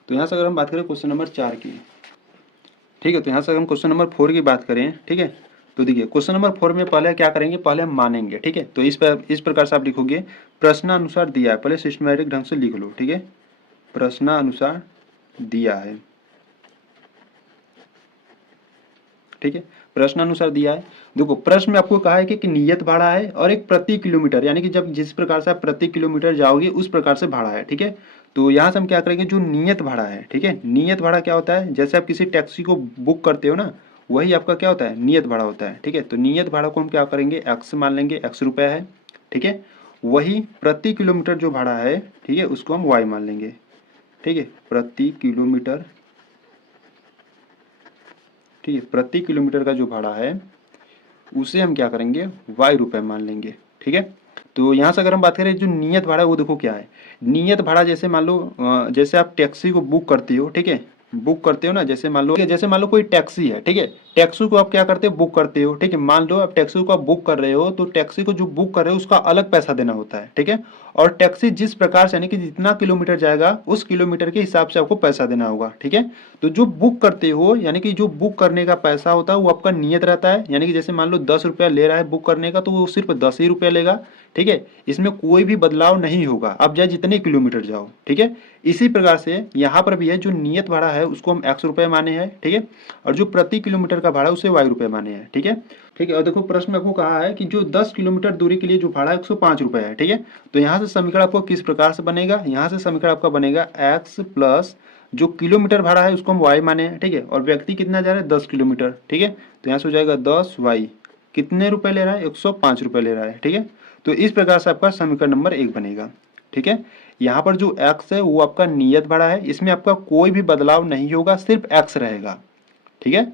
तो यहाँ से अगर हम बात करें क्वेश्चन नंबर 4 की, ठीक है, तो यहाँ से हम क्वेश्चन नंबर 4 की बात करें। ठीक है, तो देखिए क्वेश्चन नंबर 4 में पहले क्या करेंगे, पहले हम मानेंगे। ठीक है, तो इस प्रकार से आप लिखोगे, प्रश्नानुसार दिया है, पहले सिस्टमैटिक ढंग से लिख लो। ठीक है, प्रश्नानुसार दिया है। ठीक है, प्रश्नानुसार दिया है। देखो प्रश्न में आपको कहा है कि नियत भाड़ा है और एक प्रति किलोमीटर, यानी कि जब जिस प्रकार से आप प्रति किलोमीटर जाओगे उस प्रकार से भाड़ा है। ठीक है, तो यहाँ से हम क्या करेंगे, जो नियत भाड़ा है, ठीक है, नियत भाड़ा क्या होता है, जैसे आप किसी टैक्सी को बुक करते हो ना, वही आपका क्या होता है, नियत भाड़ा होता है। ठीक है, तो नियत भाड़ा को हम क्या करेंगे, एक्स मान लेंगे, एक्स रुपया है। ठीक है, वही प्रति किलोमीटर जो भाड़ा है, ठीक है, उसको हम वाई मान लेंगे। ठीक है, प्रति किलोमीटर, ठीक है, प्रति किलोमीटर का जो भाड़ा है उसे हम क्या करेंगे, वाई रुपए मान लेंगे। ठीक है, तो यहाँ से अगर हम बात करें जो नियत भाड़ा है वो देखो क्या है, नियत भाड़ा जैसे मान लो जैसे आप टैक्सी को बुक करते हो, ठीक है, बुक करते हो ना, जैसे मान लो कोई टैक्सी है, ठीक है, टैक्सी को आप क्या करते हो, बुक करते हो। ठीक है, मान लो आप टैक्सी को आप बुक कर रहे हो, तो टैक्सी को जो बुक कर रहे हो उसका अलग पैसा देना होता है। ठीक है, और टैक्सी जिस प्रकार से, यानी कि जितना किलोमीटर जाएगा उस किलोमीटर के हिसाब से आपको पैसा देना होगा। ठीक है, तो जो बुक करते हो, यानी कि जो बुक करने का पैसा होता है वो आपका नियत रहता है, यानी कि जैसे मान लो 10 रुपया ले रहा है बुक करने का, तो वो सिर्फ 10 ही रुपया लेगा। ठीक है, इसमें कोई भी बदलाव नहीं होगा, आप चाहे जितने किलोमीटर जाओ। ठीक है, इसी प्रकार से यहाँ पर भी है, जो नियत भाड़ा है उसको हम एक्स रुपये माने हैं। ठीक है, और जो प्रति किलोमीटर का भाड़ा उसे वाई रुपये माने हैं। ठीक है, ठीक है, और देखो प्रश्न में आपको कहा है कि जो 10 किलोमीटर दूरी के लिए जो भाड़ा 105 रुपये है। ठीक है, तो यहाँ से समीकरण आपको किस प्रकार से बनेगा, यहाँ से समीकरण आपका बनेगा एक्स प्लस जो किलोमीटर भाड़ा है उसको हम वाई माने हैं। ठीक है, और व्यक्ति कितना जा रहा है, 10 किलोमीटर। ठीक है, तो यहाँ से हो जाएगा 10 वाई, कितने रुपए ले रहा है, 105 रुपये ले रहा है। ठीक है, तो इस प्रकार से आपका समीकरण नंबर 1 बनेगा। ठीक है, यहाँ पर जो एक्स है वो आपका नियत भाड़ा है, इसमें आपका कोई भी बदलाव नहीं होगा, सिर्फ एक्स रहेगा। ठीक है,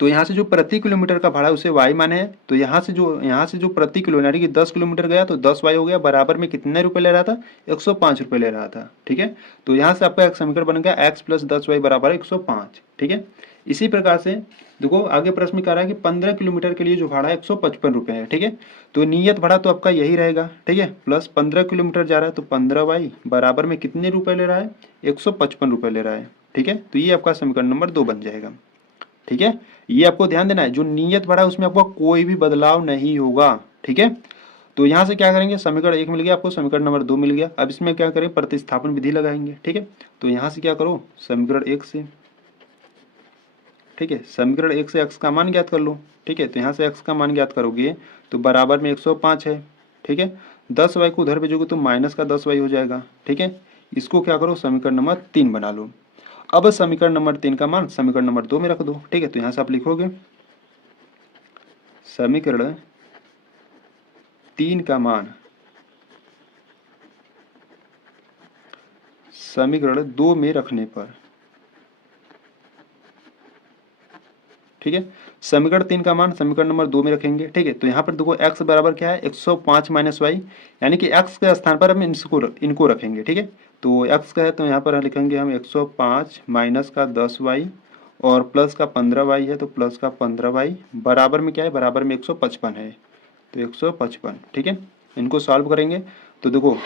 तो यहाँ से जो प्रति किलोमीटर का भाड़ा उसे वाई माने हैं, तो यहाँ से जो प्रति किलो, यानी कि 10 किलोमीटर गया तो 10 वाई हो गया, बराबर में कितने रुपए ले रहा था, 105 रुपये ले रहा था। ठीक है, तो यहाँ से आपका एक समीकरण बन गया एक्स प्लस 10 वाई बराबर 105। ठीक है, इसी प्रकार से देखो आगे प्रश्न में कह रहा है कि 15 किलोमीटर के लिए जो भाड़ा है 155 रुपये है। ठीक है, तो नियत भाड़ा तो आपका यही रहेगा। ठीक है, प्लस 15 किलोमीटर जा रहा है तो 15 वाई बराबर में कितने रुपए ले रहा है, 155 रुपये ले रहा है। ठीक है, तो ये आपका समीकरण नंबर 2 बन जाएगा। ठीक है, ये आपको ध्यान देना है, जो नियत भाड़ा है उसमें आपको कोई भी बदलाव नहीं होगा। ठीक है, तो यहाँ से क्या करेंगे, समीकरण 1 मिल गया आपको, समीकरण नंबर 2 मिल गया। अब इसमें क्या करें, प्रतिस्थापन विधि लगाएंगे। ठीक है, तो यहाँ से क्या करो, समीकरण 1 से, ठीक है, समीकरण 1 से x का मान ज्ञात कर लो। ठीक है, तो यहाँ से x का मान ज्ञात करोगे तो बराबर में 105 है। ठीक है, 10 वाई को उधर भेजोगे तो माइनस का 10 वाई हो जाएगा। ठीक है, इसको क्या करो, समीकरण नंबर 3 बना लो। अब समीकरण नंबर 3 का मान समीकरण नंबर 2 में रख दो। ठीक है, तो यहाँ से आप लिखोगे समीकरण 3 का मान समीकरण 2 में रखने पर, ठीक है, समीकरण 3 का मान समीकरण नंबर 2 में रखेंगे। ठीक है, तो यहाँ पर देखो x बराबर क्या है, 105 माइनस वाई, यानी कि x के स्थान पर हम इनको रखेंगे। ठीक है, तो x का है तो यहाँ पर लिखेंगे हम 105 माइनस का 10 वाई और प्लस का 15 वाई है तो प्लस का 15 वाई बराबर में क्या है, बराबर में 155 है, तो 155। ठीक है, इनको सॉल्व करेंगे तो देखो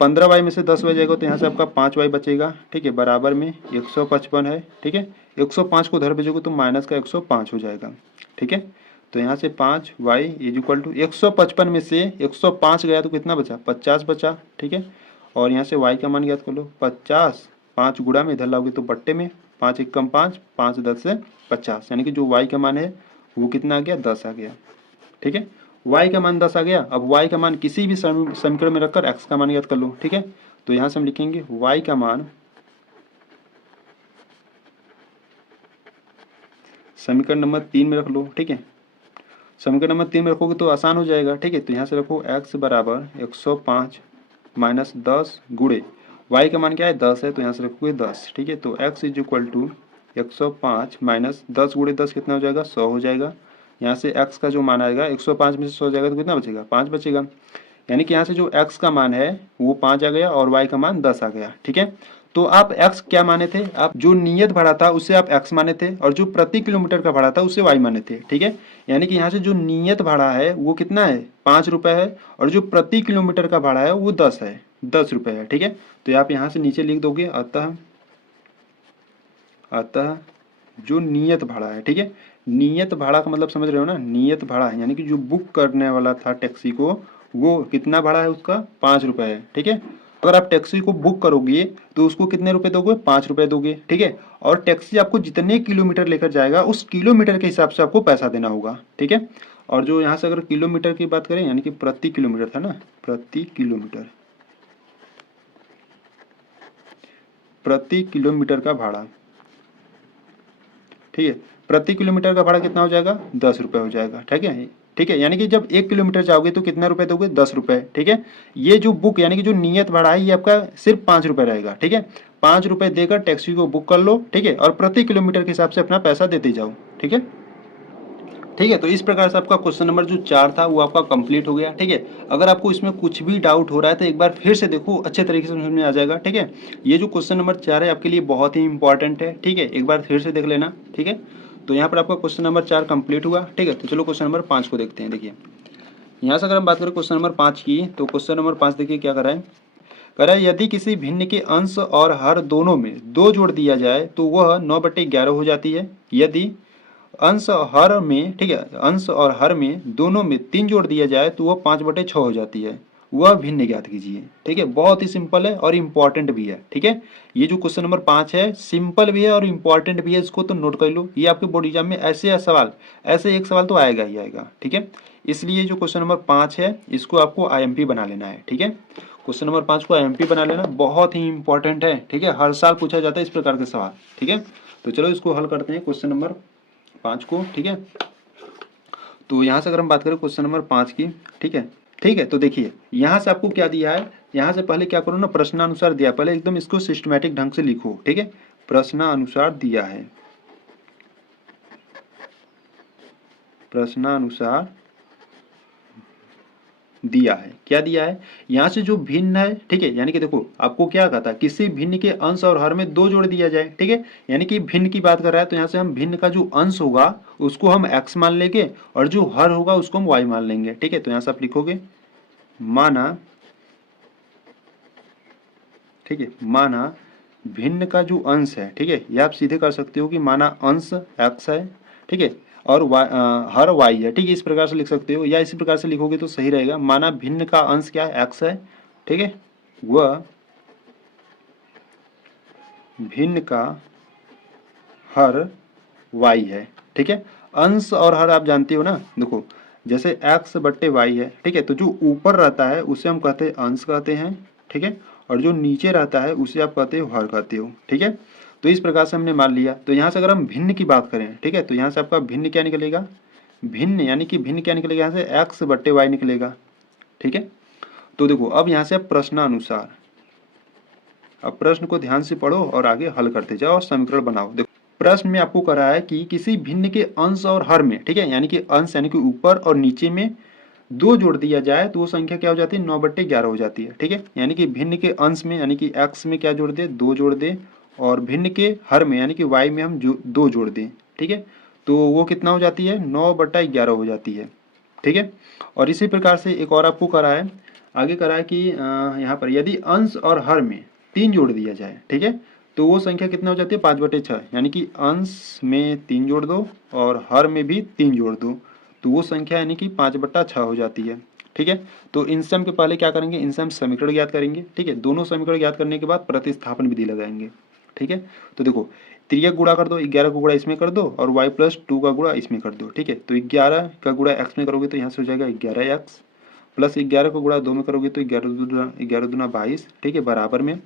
15 वाई में से 10 वाई जाएगा तो यहाँ से आपका 5 वाई बचेगा। ठीक है, बराबर में 155 है। ठीक है, 105 को उधर भेजोगे तो माइनस का 105 हो जाएगा। ठीक है, तो यहाँ से 5 वाई इज इक्वल टू 155 में से 105 गया तो कितना बचा, 50 बचा। ठीक है, और यहाँ से वाई का मान ज्ञात कर लो, 50, 5 गुणा में इधर लाओगे तो बट्टे में 5 एक कम 5, 5 10 से 50, यानी कि जो वाई का मान है वो कितना आ गया, 10 आ गया। ठीक है, y का मान 10 आ गया। अब y का मान किसी भी समीकरण में रखकर x का मान ज्ञात कर लो। ठीक है, तो यहाँ से हम लिखेंगे y का मान समीकरण नंबर 3 में रख लो। ठीक है, समीकरण नंबर 3 में रखोगे तो आसान हो जाएगा, ठीक है। तो यहाँ से रखो x बराबर 105 माइनस 10 गुणे y का मान क्या है 10 है, तो यहाँ से रखोगे 10, ठीक है। तो x is equal to 105 minus 10 गुणे 10 कितना हो जाएगा 100 हो जाएगा। यहाँ से x का जो मान आएगा 105 में से 100 जाएगा तो कितना बचेगा 5 बचेगा। यानी कि यहाँ से जो x का मान है वो 5 आ गया और y का मान 10 आ गया, ठीक है। तो आप x क्या माने थे, आप जो नियत भाड़ा था उसे आप x माने थे और जो प्रति किलोमीटर का भाड़ा था उसे y माने थे, ठीक है। यानी कि यहाँ से जो नियत भाड़ा है वो कितना है 5 रुपये है और जो प्रति किलोमीटर का भाड़ा है वो 10 है, 10 रुपये है, ठीक है। तो आप यहाँ से नीचे लिख दोगे अतः जो नियत भाड़ा है, ठीक है। नियत भाड़ा का मतलब समझ रहे हो ना, नियत भाड़ा है यानी कि जो बुक करने वाला था टैक्सी को वो कितना भाड़ा है उसका 5 रुपये है, ठीक है। अगर आप टैक्सी को बुक करोगे तो उसको कितने रुपए दोगे 5 रुपये दोगे, ठीक है। और टैक्सी आपको जितने किलोमीटर लेकर जाएगा उस किलोमीटर के हिसाब से आपको पैसा देना होगा, ठीक है। और जो यहाँ से अगर किलोमीटर की बात करें यानी कि प्रति किलोमीटर था ना, प्रति किलोमीटर का भाड़ा, ठीक है। प्रति किलोमीटर का भाड़ा कितना हो जाएगा 10 रुपये हो जाएगा, ठीक है, ठीक है। यानी कि जब 1 किलोमीटर जाओगे तो कितना रुपए दोगे 10 रुपये, ठीक है। ये जो बुक यानी कि जो नियत भाड़ा है ये आपका सिर्फ 5 रुपये रहेगा, ठीक है। 5 रुपये देकर टैक्सी को बुक कर लो, ठीक है, और प्रति किलोमीटर के हिसाब से अपना पैसा देते जाओ, ठीक है, ठीक है। तो इस प्रकार से आपका क्वेश्चन नंबर जो 4 था वो आपका कंप्लीट हो गया, ठीक है। अगर आपको इसमें कुछ भी डाउट हो रहा है तो एक बार फिर से देखो, अच्छे तरीके से समझ में आ जाएगा, ठीक है। ये जो क्वेश्चन नंबर 4 है आपके लिए बहुत ही इंपॉर्टेंट है, ठीक है, एक बार फिर से देख लेना, ठीक है। तो यहाँ पर आपका क्वेश्चन नंबर 4 कंप्लीट हुआ, ठीक है। तो चलो क्वेश्चन नंबर 5 को देखते हैं। देखिए यहाँ से अगर हम बात करें क्वेश्चन नंबर 5 की, तो क्वेश्चन नंबर 5 देखिए क्या कर रहा है, कह रहा है यदि किसी भिन्न के अंश और हर दोनों में 2 जोड़ दिया जाए तो वह 9/11 हो जाती है। यदि अंश और हर में, ठीक है, अंश और हर में दोनों में 3 जोड़ दिया जाए तो वह 5/6 हो जाती है। वह भिन्न ज्ञात कीजिए, ठीक है। बहुत ही सिंपल है और इम्पॉर्टेंट भी है, ठीक है। ये जो क्वेश्चन नंबर 5 है सिंपल भी है और इम्पॉर्टेंट भी है, इसको तो नोट कर लो। ये आपके बोर्ड एग्जाम में ऐसे सवाल, ऐसे एक सवाल तो आएगा ही आएगा, ठीक है। इसलिए जो क्वेश्चन नंबर 5 है इसको आपको IMP बना लेना है, ठीक है। क्वेश्चन नंबर 5 को IMP बना लेना, बहुत ही इंपॉर्टेंट है, ठीक है। हर साल पूछा जाता है इस प्रकार के सवाल, ठीक है। तो चलो इसको हल करते हैं क्वेश्चन नंबर 5 को, ठीक है। तो यहाँ से अगर हम बात करें क्वेश्चन नंबर 5 की, ठीक है, ठीक है। तो देखिए यहाँ से आपको क्या दिया है, यहाँ से पहले क्या करो ना, प्रश्नानुसार दिया, पहले एकदम इसको सिस्टमैटिक ढंग से लिखो, ठीक है। प्रश्नानुसार दिया है, प्रश्नानुसार दिया है, क्या दिया है, यहाँ से जो भिन्न है, ठीक है, यानी कि देखो आपको क्या कहा था, किसी भिन्न के अंश और हर में 2 जोड़ दिया जाए, ठीक है। यानी कि भिन्न की बात कर रहा है तो यहाँ से हम भिन्न का जो अंश होगा उसको हम x मान लेंगे और जो हर होगा उसको हम y मान लेंगे, ठीक है। तो यहाँ से आप लिखोगे माना, ठीक है, माना भिन्न का जो अंश है, ठीक है, ये आप सीधे कर सकते हो कि माना अंश x है, ठीक है, और हर y है, ठीक है। इस प्रकार से लिख सकते हो या इसी प्रकार से लिखोगे तो सही रहेगा। माना भिन्न का अंश क्या है x है, ठीक है, वह भिन्न का हर y है, ठीक है। अंश और हर आप जानते हो ना, देखो जैसे x/y है, ठीक है, तो जो ऊपर रहता है उसे हम कहते हैं अंश कहते हैं, ठीक है, और जो नीचे रहता है उसे आप कहते हो हर कहते हो, ठीक है। तो इस प्रकार से हमने मान लिया। तो यहाँ से अगर हम भिन्न की बात करें, ठीक है, तो यहाँ से आपका भिन्न क्या निकलेगा, भिन्न यानी कि भिन्न क्या निकलेगा, यहाँ से x/y निकलेगा, ठीक है। तो देखो अब यहाँ से प्रश्नानुसार, अब प्रश्न को ध्यान से पढ़ो और आगे हल करते जाओ और समीकरण बनाओ। देखो प्रश्न में आपको कह रहा है कि किसी भिन्न के अंश और हर में, ठीक है, यानी कि अंश यानी कि ऊपर और नीचे में 2 जोड़ दिया जाए तो वो संख्या क्या हो जाती है 9/11 हो जाती है, ठीक है। यानी कि भिन्न के अंश में यानी कि x में क्या जोड़ दे 2 जोड़ दे और भिन्न के हर में यानी कि y में हम 2 जोड़ दें, ठीक है, तो वो कितना हो जाती है 9/11 हो जाती है, ठीक है। और इसी प्रकार से एक और आपको करा है, आगे करा है कि यहाँ पर यदि अंश और हर में 3 जोड़ दिया जाए, ठीक है, तो वो संख्या कितना हो जाती है 5/6, यानी कि अंश में 3 जोड़ दो और हर में भी 3 जोड़ दो तो वो संख्या यानी कि 5/6 हो जाती है, ठीक है। तो इन सम के पहले क्या करेंगे, इन सम समीकरण ज्ञात करेंगे, ठीक है। दोनों समीकरण ज्ञात करने के बाद प्रतिस्थापन विधि लगाएंगे, ठीक है। तो देखो त्रियक गुणा कर दो, 11 का गुणा इसमें कर दो और y+2 का गुणा इसमें कर दो, ठीक है। तो 11 का गुणा x में करोगे तो यहाँ से हो जाएगा 11x प्लस 11 का गुणा 2 में करोगे तो 11 दूना 22, ठीक है, बराबर में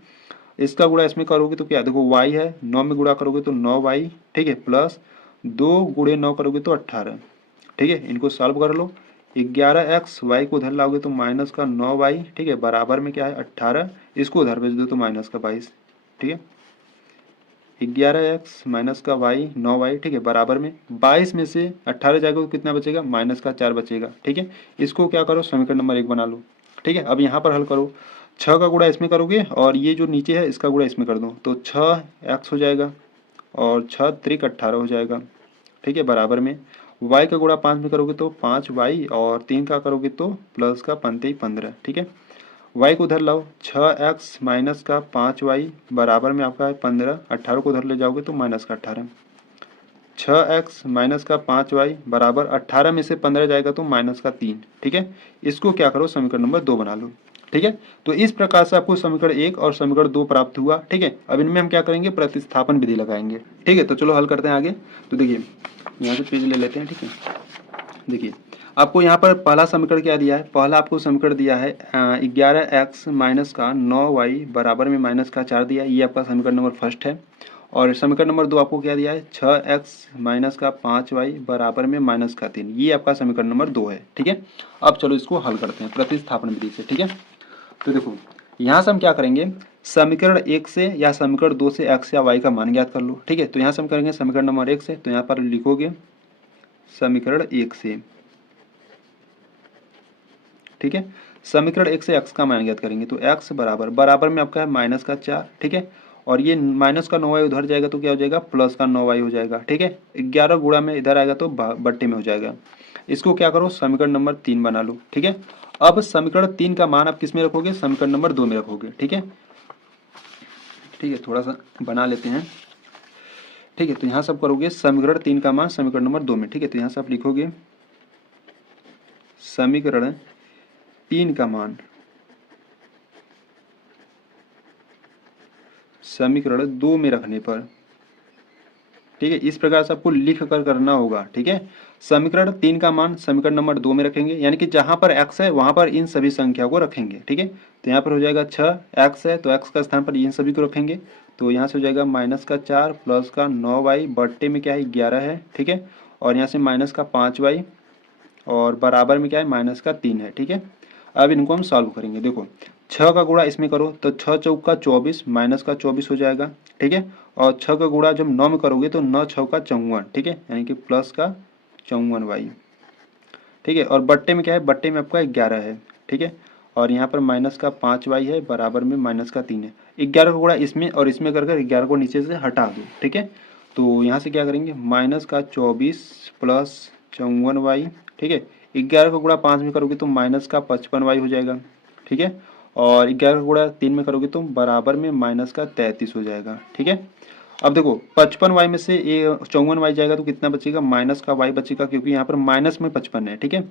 इसका गुणा इसमें करोगे तो क्या, देखो y है, 9 में गुणा करोगे तो 9y, ठीक है, प्लस 2 गुणे 9 करोगे तो 18, ठीक है, इनको सॉल्व कर लो। 11x y को उधर लाओगे तो माइनस का 9y, ठीक है, बराबर में क्या है 18, इसको उधर भेज दो तो माइनस का 22, ठीक है। 11x माइनस का y 9y, ठीक है, बराबर में 22 में से 18 जाएगा तो कितना बचेगा, माइनस का 4 बचेगा, ठीक है। इसको क्या करो, समीकरण नंबर 1 बना लो, ठीक है। अब यहाँ पर हल करो, 6 का गुणा इसमें करोगे और ये जो नीचे है इसका गुणा इसमें कर दो तो 6x हो जाएगा और 6 त्रिक 18 हो जाएगा, ठीक है, बराबर में y का गुणा 5 में करोगे तो 5y और 3 का करोगे तो प्लस का 15, ठीक है। y को उधर लाओ, 6x माइनस का 5y बराबर में आपका है 15, 18 को उधर ले जाओगे तो माइनस का 18, 6x माइनस का 5y बराबर 18 में से 15 जाएगा तो माइनस का 3, ठीक है। इसको क्या करो, समीकरण नंबर 2 बना लो, ठीक है। तो इस प्रकार से आपको समीकरण 1 और समीकरण 2 प्राप्त हुआ, ठीक है। अब इनमें हम क्या करेंगे, प्रतिस्थापन विधि लगाएंगे, ठीक है। तो चलो हल करते हैं आगे। तो देखिए यहाँ से पेज ले लेते हैं, ठीक है। देखिए आपको यहाँ पर पहला समीकरण क्या दिया है, पहला आपको समीकरण दिया है 11x माइनस का 9y बराबर में माइनस का 4 दिया है, ये आपका समीकरण नंबर फर्स्ट है। और समीकरण नंबर 2 आपको क्या दिया है, 6x माइनस का 5y बराबर में माइनस का 3, ये आपका समीकरण नंबर 2 है, ठीक है। अब चलो इसको हल करते हैं प्रतिस्थापन विधि से, ठीक है। तो देखो यहाँ से हम क्या करेंगे, समीकरण 1 से या समीकरण 2 से x या y का मान ज्ञात कर लो, ठीक है। तो यहाँ से हम करेंगे समीकरण नंबर 1 से, तो यहाँ पर लिखोगे समीकरण 1 से, ठीक है। समीकरण 1 से x का मान ज्ञात करेंगे तो x बराबर में आपका है माइनस का 4, ठीक है। और ये माइनस का 9y उधर जाएगा तो क्या हो जाएगा, प्लस का 9y हो जाएगा, ठीक है। 11 गुणा में इधर आएगा तो बट्टे में हो जाएगा। इसको क्या करो, समीकरण नंबर 3 बना लो, ठीक है। अब समीकरण 3 का मान आप किस में रखोगे, समीकरण नंबर 2 में रखोगे, ठीक है। ठीक है, थोड़ा सा बना लेते हैं, ठीक है। तो यहाँ से आप करोगे समीकरण 3 का मान समीकरण नंबर 2 में, ठीक है। तो यहाँ से आप लिखोगे समीकरण 3 का मान समीकरण 2 में रखने पर, ठीक है, इस प्रकार से आपको लिख कर करना होगा, ठीक है। समीकरण 3 का मान समीकरण नंबर 2 में रखेंगे, यानी कि जहां पर x है वहां पर इन सभी संख्या को रखेंगे, ठीक है। तो यहाँ पर हो जाएगा 6x है तो x का स्थान पर इन सभी को रखेंगे, तो यहाँ से हो जाएगा माइनस का 4 प्लस का 9y बट्टे में क्या है 11 है, ठीक है। और यहाँ से माइनस का 5y और बराबर में क्या है माइनस का 3 है, ठीक है। अब इनको हम सॉल्व करेंगे, देखो 6 का गुणा इसमें करो तो 6 चौका 24 माइनस का 24 हो जाएगा, ठीक है। और 6 का गुणा जब 9 में करोगे तो 9 छक्का 54, ठीक है, यानी कि प्लस का 54y, ठीक है। और बट्टे में क्या है, बट्टे में आपका 11 है, ठीक है। और यहाँ पर माइनस का 5y है बराबर में माइनस का 3 है। 11 का गुणा इसमें और इसमें कर 11 को नीचे से हटा दो, ठीक है। तो यहाँ से क्या करेंगे, माइनस का 24 प्लस 54y, ठीक है। 11 का गुणा 5 में करोगे तो माइनस का 55y हो जाएगा, ठीक है। और 11 का गुणा 3 में करोगे तो बराबर में माइनस का 33 हो जाएगा, ठीक है। अब देखो 55y में से ये 54y जाएगा तो कितना बचेगा, माइनस का y बचेगा, क्योंकि यहाँ पर माइनस में 55 है, ठीक है।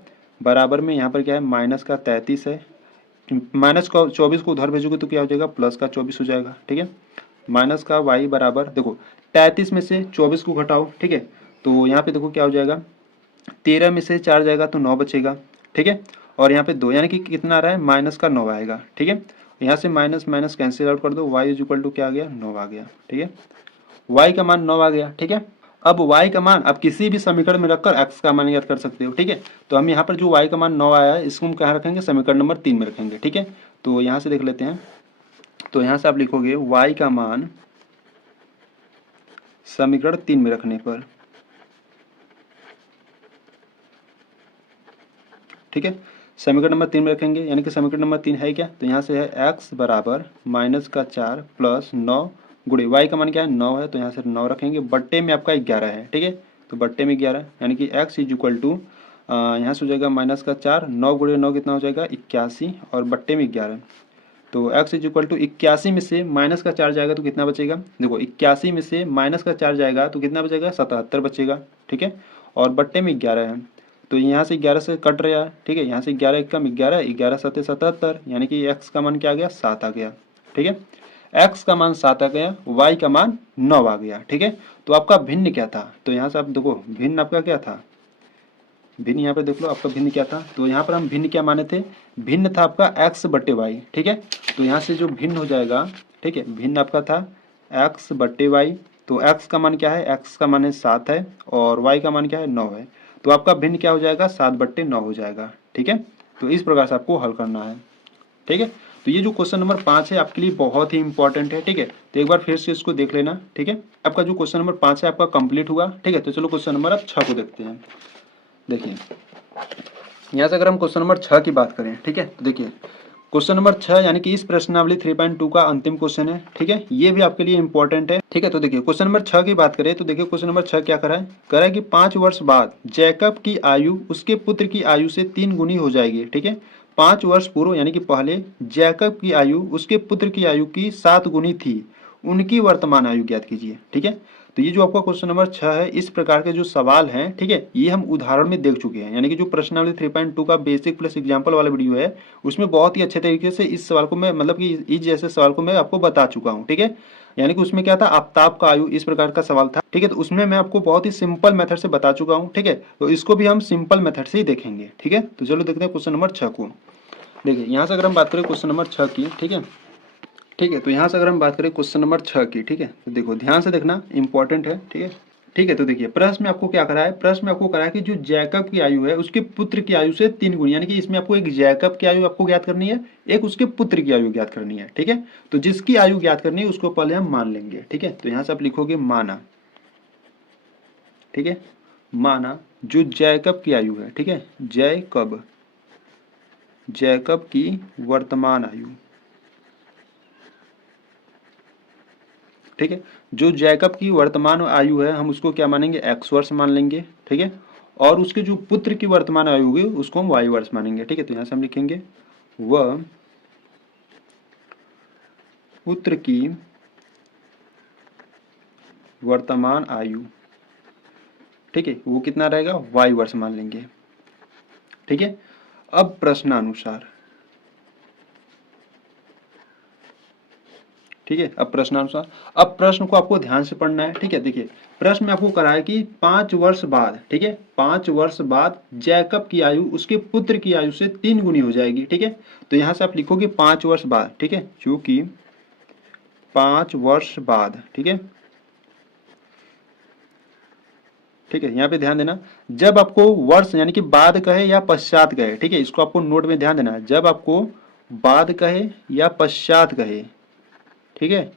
बराबर में यहाँ पर क्या है, माइनस का 33 है, माइनस का 24 को उधर भेजोगे तो क्या हो जाएगा, प्लस का 24 हो जाएगा, ठीक है। माइनस का y बराबर, देखो 33 में से 24 को घटाओ, ठीक है। तो यहाँ पे देखो क्या हो जाएगा, 13 में से 4 जाएगा तो 9 बचेगा, ठीक है। और यहाँ पे 2 यानी कि कितना आ रहा है, माइनस का 9 आएगा, ठीक है। यहाँ से माइनस माइनस कैंसिल आउट कर दो, y इज इक्वल टू क्या आ गया, 9 आ गया, ठीक है। y का मान 9 आ गया, ठीक है। अब y का मान आप किसी भी समीकरण में रखकर x का मान ज्ञात कर सकते हो, ठीक है। तो हम यहाँ पर जो y का मान 9 आया है इसको हम कहाँ रखेंगे, समीकरण नंबर 3 में रखेंगे, ठीक है। तो यहाँ से देख लेते हैं, तो यहाँ से आप लिखोगे y का मान समीकरण 3 में रखने पर, ठीक है। समीकरण नंबर 3 में रखेंगे, यानी कि समीकरण नंबर 3 है क्या, तो यहाँ से है x बराबर माइनस का 4 प्लस 9 गुणे y का मान क्या है 9 है, तो यहाँ से 9 रखेंगे, बट्टे में आपका 11 है, ठीक है। तो बट्टे में 11 यानी कि x इज इक्वल टू यहाँ से हो जाएगा माइनस का 4, 9 गुणे 9 कितना हो जाएगा 81 और बट्टे में 11, तो x इज इक्वल टू 81 में से माइनस का 4 जाएगा तो कितना बचेगा, देखो 81 में से माइनस का 4 जाएगा तो कितना बचेगा 77 बचेगा, ठीक है। और बट्टे में 11 है, तो यहाँ से 11 से कट रहा है, ठीक है। यहाँ से 11 एक कम 11, 11 7 77, यानी कि x का मान क्या आ गया 7 आ गया, ठीक है। x का मान 7 आ गया, y का मान 9 आ गया, ठीक है। तो आपका भिन्न क्या था, तो यहाँ से आप देखो भिन्न आपका क्या था, भिन्न यहाँ पे देख लो आपका भिन्न क्या था, तो यहाँ पर हम भिन्न क्या माने थे, भिन्न था आपका x बट्टे वाई, ठीक है। तो यहाँ से जो भिन्न हो जाएगा, ठीक है, भिन्न आपका था x बट्टे वाई, तो x का मान क्या है, x का मान है 7 है और y का मान क्या है 9 है। तो आपका भिन्न क्या हो जाएगा, 7/9 हो जाएगा। ठीक है, तो इस प्रकार से आपको हल करना है। ठीक है, तो ये जो क्वेश्चन नंबर 5 है आपके लिए बहुत ही इंपॉर्टेंट है। ठीक है, तो एक बार फिर से इसको देख लेना। ठीक है, आपका जो क्वेश्चन नंबर 5 है आपका कंप्लीट हुआ। ठीक है, तो चलो क्वेश्चन नंबर अब 6 को देखते हैं। देखिए यहाँ से अगर हम क्वेश्चन नंबर 6 की बात करें, ठीक है, तो देखिए क्वेश्चन नंबर 6 यानी कि इस प्रश्नावली 3.2 का अंतिम क्वेश्चन है। ठीक है, ये भी आपके लिए इंपॉर्टेंट है। ठीक है, तो देखिए क्वेश्चन नंबर 6 की बात करें तो देखिए क्वेश्चन नंबर 6 क्या करा है कि 5 वर्ष बाद जैकब की आयु उसके पुत्र की आयु से 3 गुनी हो जाएगी। ठीक है, 5 वर्ष पूर्व यानी कि पहले जैकब की आयु उसके पुत्र की आयु की 7 गुनी थी, उनकी वर्तमान आयु ज्ञात कीजिए। ठीक है, तो ये जो आपका क्वेश्चन नंबर 6 है, इस प्रकार के जो सवाल हैं, ठीक है, ये हम उदाहरण में देख चुके हैं। यानी कि जो प्रश्नावली 3.2 का बेसिक प्लस एग्जाम्पल वाला वीडियो है, उसमें बहुत ही अच्छे तरीके से इस सवाल को मैं मतलब कि इस जैसे सवाल को मैं आपको बता चुका हूँ। ठीक है, यानी कि उसमें क्या था, आफ्ताब का आयु, इस प्रकार का सवाल था। ठीक है, तो उसमें मैं आपको बहुत ही सिंपल मेथड से बता चुका हूँ। ठीक है, तो इसको भी हम सिंपल मेथड से ही देखेंगे। ठीक है, तो चलो देखते हैं क्वेश्चन नंबर 6 को। देखिए यहाँ से अगर हम बात करें क्वेश्चन नंबर 6 की, ठीक है, तो यहाँ से अगर हम बात करें क्वेश्चन नंबर 6 की, ठीक है, तो देखो ध्यान से देखना, इंपॉर्टेंट है। ठीक है, तो देखिए प्रश्न में आपको क्या करा है, प्रश्न में आपको करा है कि जो जैकब की आयु है उसके पुत्र की आयु से 3 गुनी, यानी कि इसमें आपको एक जैकब की आयु आपको ज्ञात करनी है, एक उसके पुत्र की आयु ज्ञात करनी है। ठीक है, तो जिसकी आयु ज्ञात करनी है उसको पहले हम मान लेंगे। ठीक है, तो यहाँ से आप लिखोगे माना। ठीक है, माना जो जैकब की आयु है, ठीक है, जैकब की वर्तमान आयु, ठीक है, जो जैकब की वर्तमान आयु है हम उसको क्या मानेंगे, x वर्ष मान लेंगे। ठीक है, और उसके जो पुत्र की वर्तमान आयु होगी उसको हम y वर्ष मानेंगे। ठीक है, तो यहाँ से हम लिखेंगे वह पुत्र की वर्तमान आयु, ठीक है, वो कितना रहेगा, y वर्ष मान लेंगे। ठीक है, अब प्रश्नानुसार, ठीक है, अब प्रश्नानुसार, अब प्रश्न को आपको ध्यान से पढ़ना है। ठीक है, देखिए प्रश्न में आपको करा है कि 5 वर्ष बाद, ठीक है, 5 वर्ष बाद जैकब की आयु उसके पुत्र की आयु से 3 गुनी हो जाएगी। ठीक है, तो यहाँ से आप लिखोगे 5 वर्ष बाद। ठीक है, चूंकि 5 वर्ष बाद, ठीक है, ठीक है, यहाँ पे ध्यान देना, जब आपको वर्ष यानी कि बाद कहे या पश्चात कहे, ठीक है, इसको आपको नोट में ध्यान देना है, जब आपको बाद कहे या पश्चात कहे, ठीक है,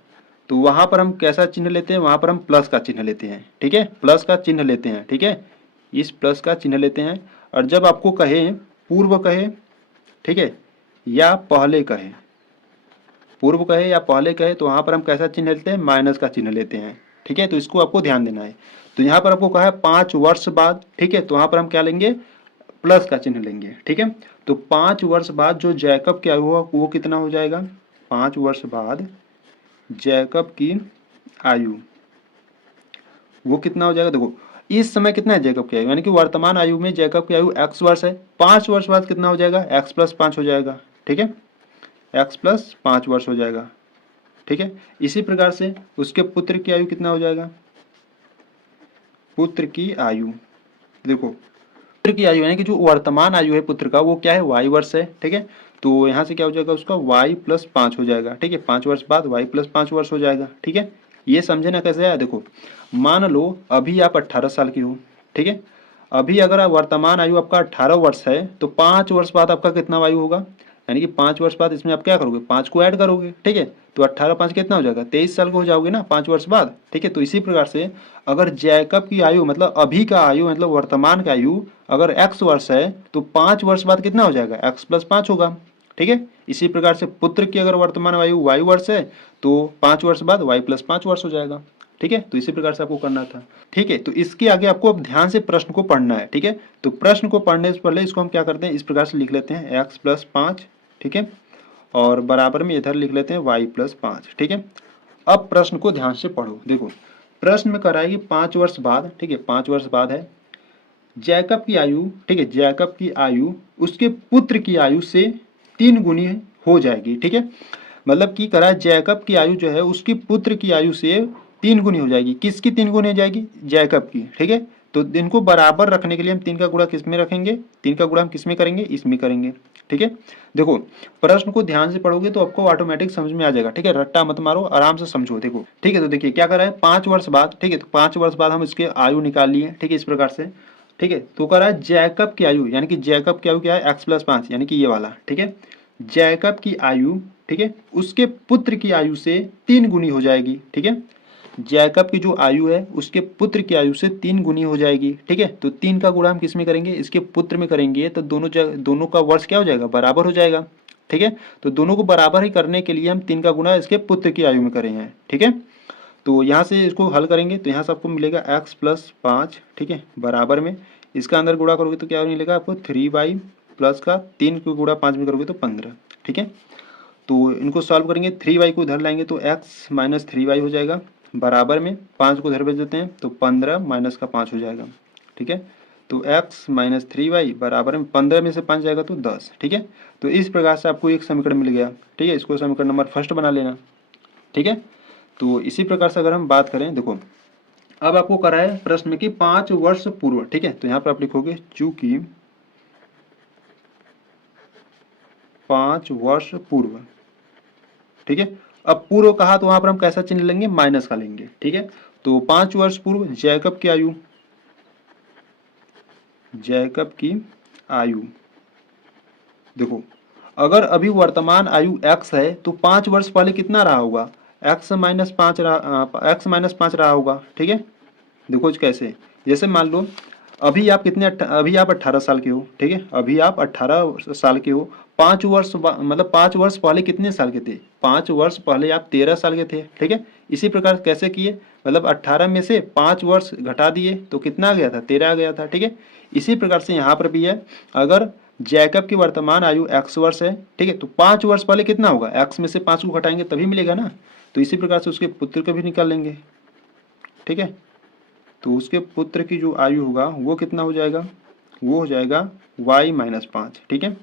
तो वहां पर हम कैसा चिन्ह लेते हैं, वहां पर हम प्लस का चिन्ह लेते हैं। ठीक है, प्लस का चिन्ह लेते हैं। ठीक है, इस प्लस का चिन्ह लेते हैं। और जब आपको कहे पूर्व कहे, ठीक है, या पहले कहे, पूर्व कहे या पहले कहे, तो वहां पर हम कैसा चिन्ह लेते हैं, माइनस का चिन्ह लेते हैं। ठीक है, तो इसको आपको ध्यान देना है। तो यहाँ पर आपको कहा है 5 वर्ष बाद, ठीक है, तो वहां पर हम क्या लेंगे, प्लस का चिन्ह लेंगे। ठीक है, तो 5 वर्ष बाद जो जैकब की आयु होगा वो कितना हो जाएगा, 5 वर्ष बाद जैकब की आयु वो कितना हो जाएगा, देखो इस समय कितना है जैकब की आयु, यानी कि वर्तमान आयु में जैकब की आयु x वर्ष है, 5 वर्ष बाद कितना हो जाएगा, x + 5 हो जाएगा। ठीक है, x + 5 वर्ष हो जाएगा। ठीक है, इसी प्रकार से उसके पुत्र की आयु कितना हो जाएगा, पुत्र की आयु, देखो पुत्र की आयु यानी कि जो वर्तमान आयु है पुत्र का वो क्या है, y वर्ष है। ठीक है, तो यहाँ से क्या हो जाएगा उसका y + 5 हो जाएगा। ठीक है, 5 वर्ष बाद y + 5 वर्ष हो जाएगा। ठीक है, ये समझे ना कैसे है, देखो मान लो अभी आप 18 साल की हो। ठीक है, अभी अगर वर्तमान आयु आपका 18 वर्ष है तो 5 वर्ष बाद आपका कितना आयु होगा, यानी कि 5 वर्ष बाद इसमें आप क्या करोगे, 5 को ऐड करोगे। ठीक है, तो 18 5 कितना हो जाएगा, 23 साल को हो जाओगे ना 5 वर्ष बाद। ठीक है, तो इसी प्रकार से अगर जैकब की आयु मतलब अभी का आयु मतलब वर्तमान का आयु अगर x वर्ष है तो 5 वर्ष बाद कितना हो जाएगा, x + 5 होगा। ठीक है, इसी प्रकार से पुत्र की अगर वर्तमान आयु y वर्ष है तो 5 वर्ष बाद y + 5 वर्ष हो जाएगा। ठीक है, तो इसी प्रकार से आपको करना था। ठीक है, तो इसके आगे आपको अब ध्यान से प्रश्न को पढ़ना है। ठीक है, तो प्रश्न को पढ़ने से पहले इसको हम क्या करते हैं, इस प्रकार से लिख लेते हैं x + 5, ठीक है, और बराबर में इधर लिख लेते हैं y + 5। ठीक है, अब प्रश्न को ध्यान से पढ़ो। देखो प्रश्न में कराएगी 5 वर्ष बाद, ठीक है, 5 वर्ष बाद है जैकब की आयु, ठीक है, जैकब की आयु उसके पुत्र की आयु से 3 गुनी हो जाएगी। ठीक है, मतलब कि करा जैकब की आयु जो है उसकी पुत्र की आयु से 3 गुनी हो जाएगी। किसकी 3 गुनी हो जाएगी, जैकब की। ठीक है, तो इनको बराबर रखने के लिए हम 3 का गुणा किस में रखेंगे, 3 का गुणा हम किस में करेंगे, इसमें करेंगे। ठीक है, देखो प्रश्न को ध्यान से पढ़ोगे तो आपको ऑटोमेटिक समझ में आ जाएगा। ठीक है, रट्टा मत मारो, आराम से समझो। देखो ठीक है, तो देखिए क्या कर रहा है 5 वर्ष बाद, ठीक है, तो 5 वर्ष बाद हम इसके आयु निकाल लिए। ठीक है, इस प्रकार से ठीक है। तो कह रहा है जैकब की आयु, यानी कि जैकब की आयु क्या है, x+5, यानी कि ये वाला, ठीक है। जैकब की आयु, ठीक है, उसके पुत्र की आयु से 3 गुनी हो जाएगी, ठीक है। जैकब की जो आयु है उसके पुत्र की आयु से 3 गुनी हो जाएगी, ठीक है। तो 3 का गुणा हम किस में करेंगे, इसके पुत्र में करेंगे, तो दोनों का वर्ष क्या हो जाएगा, बराबर हो जाएगा, ठीक है। तो दोनों को बराबर ही करने के लिए हम 3 का गुणा इसके पुत्र की आयु में करेंगे, ठीक है। तो यहाँ से इसको हल करेंगे तो यहाँ से आपको मिलेगा x+5, ठीक है, बराबर में इसका अंदर गुणा करोगे तो क्या मिलेगा आपको 3y प्लस का 3 को गुणा 5 में करोगे तो 15, ठीक है। तो इनको सॉल्व करेंगे, 3y को इधर लाएंगे तो x माइनस 3y हो जाएगा, बराबर में 5 को इधर भेज देते हैं तो 15 माइनस का 5 हो जाएगा, ठीक है। तो x माइनस 3y बराबर में 15 में से 5 जाएगा तो 10, ठीक है। तो इस प्रकार से आपको एक समीकरण मिल गया, ठीक है। इसको समीकरण नंबर फर्स्ट बना लेना, ठीक है। तो इसी प्रकार से अगर हम बात करें, देखो अब आपको करा है प्रश्न में कि 5 वर्ष पूर्व, ठीक है। तो यहाँ पर आप लिखोगे चूंकि 5 वर्ष पूर्व, ठीक है। अब पूर्व कहा तो वहां पर हम कैसा चिन्ह लेंगे, माइनस का लेंगे, ठीक है। तो 5 वर्ष पूर्व जैकब की आयु, जैकब की आयु, देखो अगर अभी वर्तमान आयु x है तो 5 वर्ष पहले कितना रहा होगा, x-5 रहा होगा, ठीक है। देखो कैसे, जैसे मान लो अभी आप अभी आप 18 साल के हो, ठीक है। अभी आप 18 साल के हो, 5 वर्ष मतलब 5 वर्ष पहले कितने साल के थे, 5 वर्ष पहले आप 13 साल के थे, ठीक है। इसी प्रकार कैसे किए, मतलब 18 में से 5 वर्ष घटा दिए तो कितना आ गया था, 13 आ गया था, ठीक है। इसी प्रकार से यहाँ पर भी है, अगर जैकब की वर्तमान आयु x वर्ष है, ठीक है, तो 5 वर्ष पहले कितना होगा, x में से 5 को घटाएंगे तभी मिलेगा ना। तो इसी प्रकार से उसके पुत्र को भी निकाल लेंगे, ठीक है। तो उसके पुत्र की जो आयु होगा वो कितना हो जाएगा, वो हो जाएगा y-5, ठीक है,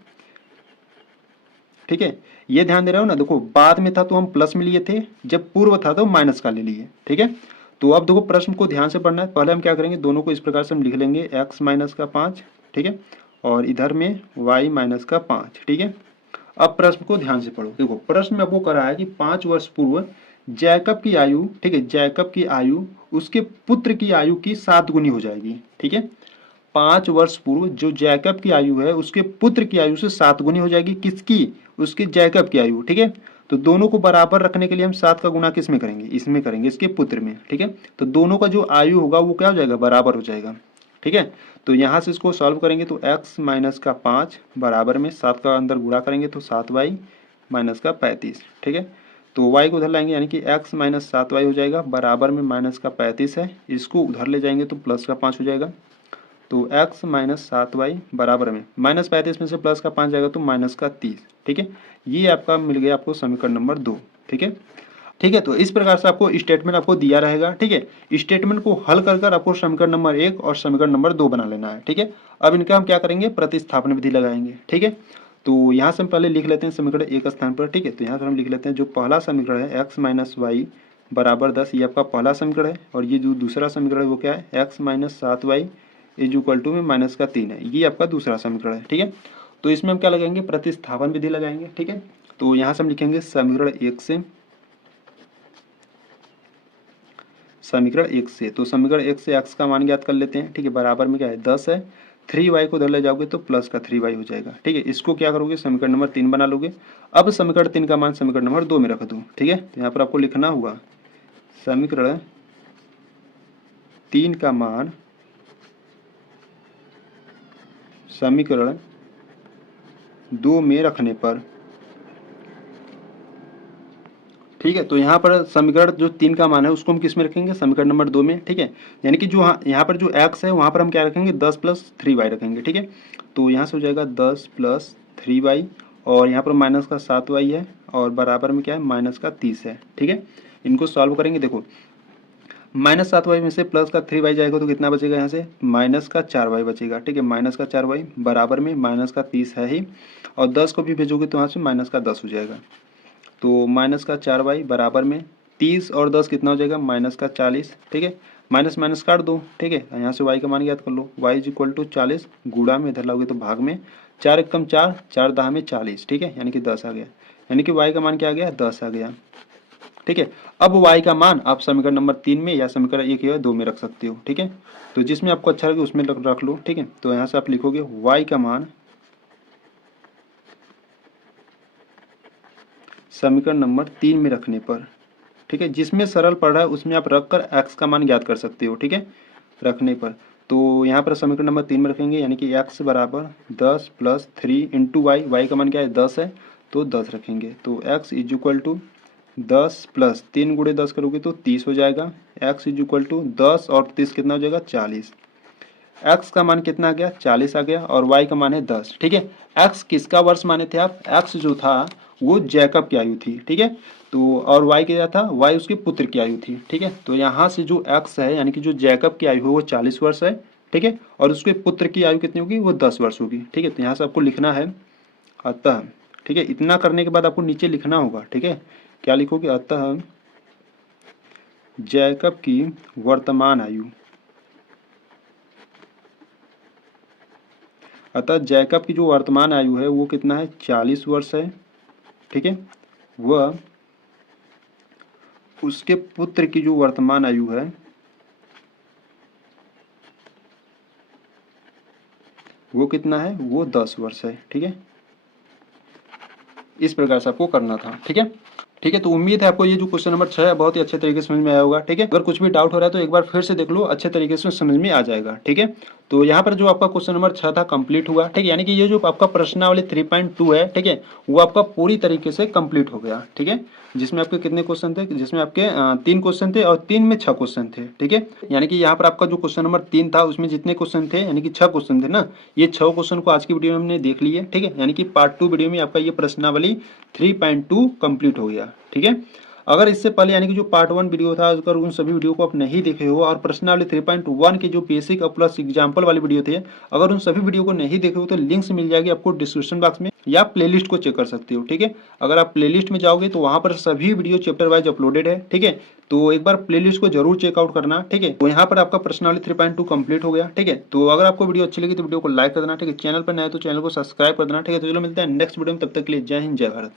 ठीक है। ये ध्यान दे रहे हो ना, देखो बाद में था तो हम प्लस में लिए थे, जब पूर्व था तो माइनस का ले लिए, ठीक है। तो अब देखो प्रश्न को ध्यान से पढ़ना है, पहले हम क्या करेंगे, दोनों को इस प्रकार से हम लिख लेंगे x-5, ठीक है, और इधर में y-5, ठीक है। अब प्रश्न को ध्यान से पढ़ो, देखो प्रश्न में आपको करा है कि 5 वर्ष पूर्व जैकब की आयु, ठीक है, जैकब की आयु उसके पुत्र की आयु की 7 गुनी हो जाएगी, ठीक है। 5 वर्ष पूर्व जो जैकब की आयु है उसके पुत्र की आयु से 7 गुनी हो जाएगी, किसकी, उसके जैकब की आयु, ठीक है। तो दोनों को बराबर रखने के लिए हम 7 का गुना किस में करेंगे, इसमें करेंगे, इसके पुत्र में, ठीक है। तो दोनों का जो आयु होगा वो क्या हो जाएगा, बराबर हो जाएगा, ठीक है। तो यहाँ से इसको सॉल्व करेंगे तो x-5 बराबर में 7 का अंदर गुणा करेंगे तो 7y-35, ठीक है। तो y को उधर लाएंगे यानी कि x-7y हो जाएगा, बराबर में -35 है, इसको उधर ले जाएंगे तो +5 हो जाएगा। तो x-7y बराबर में -35 में से +5 जाएगा तो -30, ठीक है। ये आपका मिल गया आपको समीकरण नंबर 2, ठीक है, ठीक है। तो इस प्रकार से आपको स्टेटमेंट आपको दिया रहेगा, ठीक है। स्टेटमेंट को हल कर आपको समीकरण नंबर 1 और समीकरण नंबर 2 बना लेना है, ठीक है। अब इनका हम क्या करेंगे, प्रतिस्थापन विधि लगाएंगे, ठीक है। तो यहाँ से हम पहले लिख लेते हैं समीकरण 1 स्थान पर, ठीक है। तो यहाँ पर हम लिख लेते हैं जो पहला समीकरण है x-y बराबर 10, ये आपका पहला समीकरण है, और ये जो दूसरा समीकरण है वो क्या है, x-7y में -3 है, ये आपका दूसरा समीकरण है, ठीक है। तो इसमें हम क्या लगाएंगे, प्रतिस्थापन विधि लगाएंगे, ठीक है। तो यहाँ से हम लिखेंगे समीकरण 1 से, समीकरण 1 से, तो समीकरण 1 से x का मान ज्ञात कर लेते हैं, ठीक है। बराबर में क्या है, 10 है, 3y को उधर ले जाओगे तो प्लस का 3y हो जाएगा, ठीक है। इसको क्या करोगे, समीकरण नंबर 3 बना लोगे। अब समीकरण 3 का मान समीकरण नंबर 2 में रख दो, ठीक है। तो यहाँ पर आपको लिखना होगा समीकरण 3 का मान समीकरण 2 में रखने पर, ठीक है। तो यहाँ पर समीकरण जो 3 का मान है उसको हम किस में रखेंगे, समीकरण नंबर 2 में, ठीक है। यानी कि जो यहाँ पर जो x है वहाँ पर हम क्या रखेंगे, 10 + 3y रखेंगे, ठीक है। तो यहाँ से हो जाएगा 10 + 3y, और यहाँ पर माइनस का 7y है, और बराबर में क्या है, -30 है, ठीक है। इनको सॉल्व करेंगे, देखो -7y में से प्लस का 3y जाएगा तो कितना बचेगा, यहाँ से -4y बचेगा, ठीक है। -4y बराबर में -30 है ही, और 10 को भी भेजोगे तो यहाँ से -10 हो जाएगा। तो -4y बराबर में 30 और 10 कितना हो जाएगा, -40, ठीक है। माइनस माइनस काट दो, ठीक है। यहाँ से y का मान याद कर लो, y = 40, गुणा में इधर लाओगे तो भाग में, 4 एकम 4, 4 10 में 40, ठीक है, यानी कि 10 आ गया, यानी कि y का मान क्या आ गया, 10 आ गया, ठीक है। अब y का मान आप समीकरण नंबर 3 में या समीकरण 1 या 2 में रख सकते हो। ठीक है, तो जिसमें आपको अच्छा लगे उसमें रख लो। ठीक है, तो यहाँ से आप लिखोगे y का मान समीकरण नंबर 3 में रखने पर, ठीक है, जिसमें सरल पड़ रहा है उसमें आप रख कर x का मान ज्ञात कर सकते हो। ठीक है, रखने पर तो यहाँ पर समीकरण नंबर 3 में रखेंगे, यानी कि x बराबर 10 प्लस 3 इंटू वाई का मान क्या है 10 है, तो 10 रखेंगे। तो x is equal to 10 plus 3 गुणे 10 करोगे तो 30 हो जाएगा। x इज इक्वल टू 10 और 30 कितना हो जाएगा 40। x का मान कितना आ गया 40 आ गया और y का मान है 10। ठीक है, x किसका वर्ष माने थे आप, x जो था वो जैकब की आयु थी। ठीक है, तो और y क्या था, y उसके पुत्र की आयु थी। ठीक है, तो यहाँ से जो x है यानी कि जो जैकब की आयु है वो 40 वर्ष है। ठीक है, और उसके पुत्र की आयु कितनी होगी, वो 10 वर्ष होगी। ठीक है, तो यहाँ से आपको लिखना है अतः, ठीक है, इतना करने के बाद आपको नीचे लिखना होगा। ठीक है, क्या लिखोगे, अतः जैकब की वर्तमान आयु, अतः जैकब की जो वर्तमान आयु है वो कितना है 40 वर्ष है। ठीक है, वह उसके पुत्र की जो वर्तमान आयु है वो कितना है, वो 10 वर्ष है। ठीक है, इस प्रकार से आपको करना था। ठीक है, ठीक है, तो उम्मीद है आपको ये जो क्वेश्चन नंबर 6 है बहुत ही अच्छे तरीके से समझ में आया होगा। ठीक है, अगर कुछ भी डाउट हो रहा है तो एक बार फिर से देख लो, अच्छे तरीके से समझ में आ जाएगा। ठीक है, तो यहाँ पर जो आपका क्वेश्चन नंबर 6 था कंप्लीट हुआ। ठीक है, यानी कि ये जो आपका प्रश्नावली 3.2 है, ठीक है, वो आपका पूरी तरीके से कंप्लीट हो गया। ठीक है, जिसमें आपके कितने क्वेश्चन थे, जिसमें आपके 3 क्वेश्चन थे और 3 में 6 क्वेश्चन थे। ठीक है, यानी कि यहाँ पर आपका जो क्वेश्चन नंबर 3 था उसमें जितने क्वेश्चन थे यानी कि 6 क्वेश्चन थे ना, ये 6 क्वेश्चन को आज की वीडियो में हमने देख लिए। ठीक है, यानी कि पार्ट 2 वीडियो में आपका ये प्रश्नावली 3.2 कंप्लीट हो गया। ठीक है, अगर इससे पहले यानी कि जो पार्ट 1 वीडियो था अगर उन सभी वीडियो को आप नहीं देखे हो और प्रश्नावली 3.1 के जो बेसिक और प्लस एग्जाम्पल वाले वीडियो थे अगर उन सभी वीडियो को नहीं देखे हो तो लिंक्स मिल जाएगी आपको डिस्क्रिप्शन बॉक्स में, या आप प्लेलिस्ट को चेक कर सकते हो। ठीक है, अगर आप प्लेलिस्ट में जाओगे तो वहां पर सभी वीडियो चैप्टर वाइज अपलोडेड है। ठीक है, तो एक बार प्लेलिस्ट को जरूर चेकआउट करना। ठीक है, तो यहाँ पर आपका प्रश्नावली 3.2 कंप्लीट हो गया। ठीक है, तो अगर आपको वीडियो अच्छी लगी तो वीडियो को लाइक कर देना। ठीक है, चैनल पर नया तो चैनल को सब्सक्राइब कर देना। ठीक है, तो चलो मिलते हैं नेक्स्ट वीडियो में, तब तक के लिए जय हिंद जय भारत।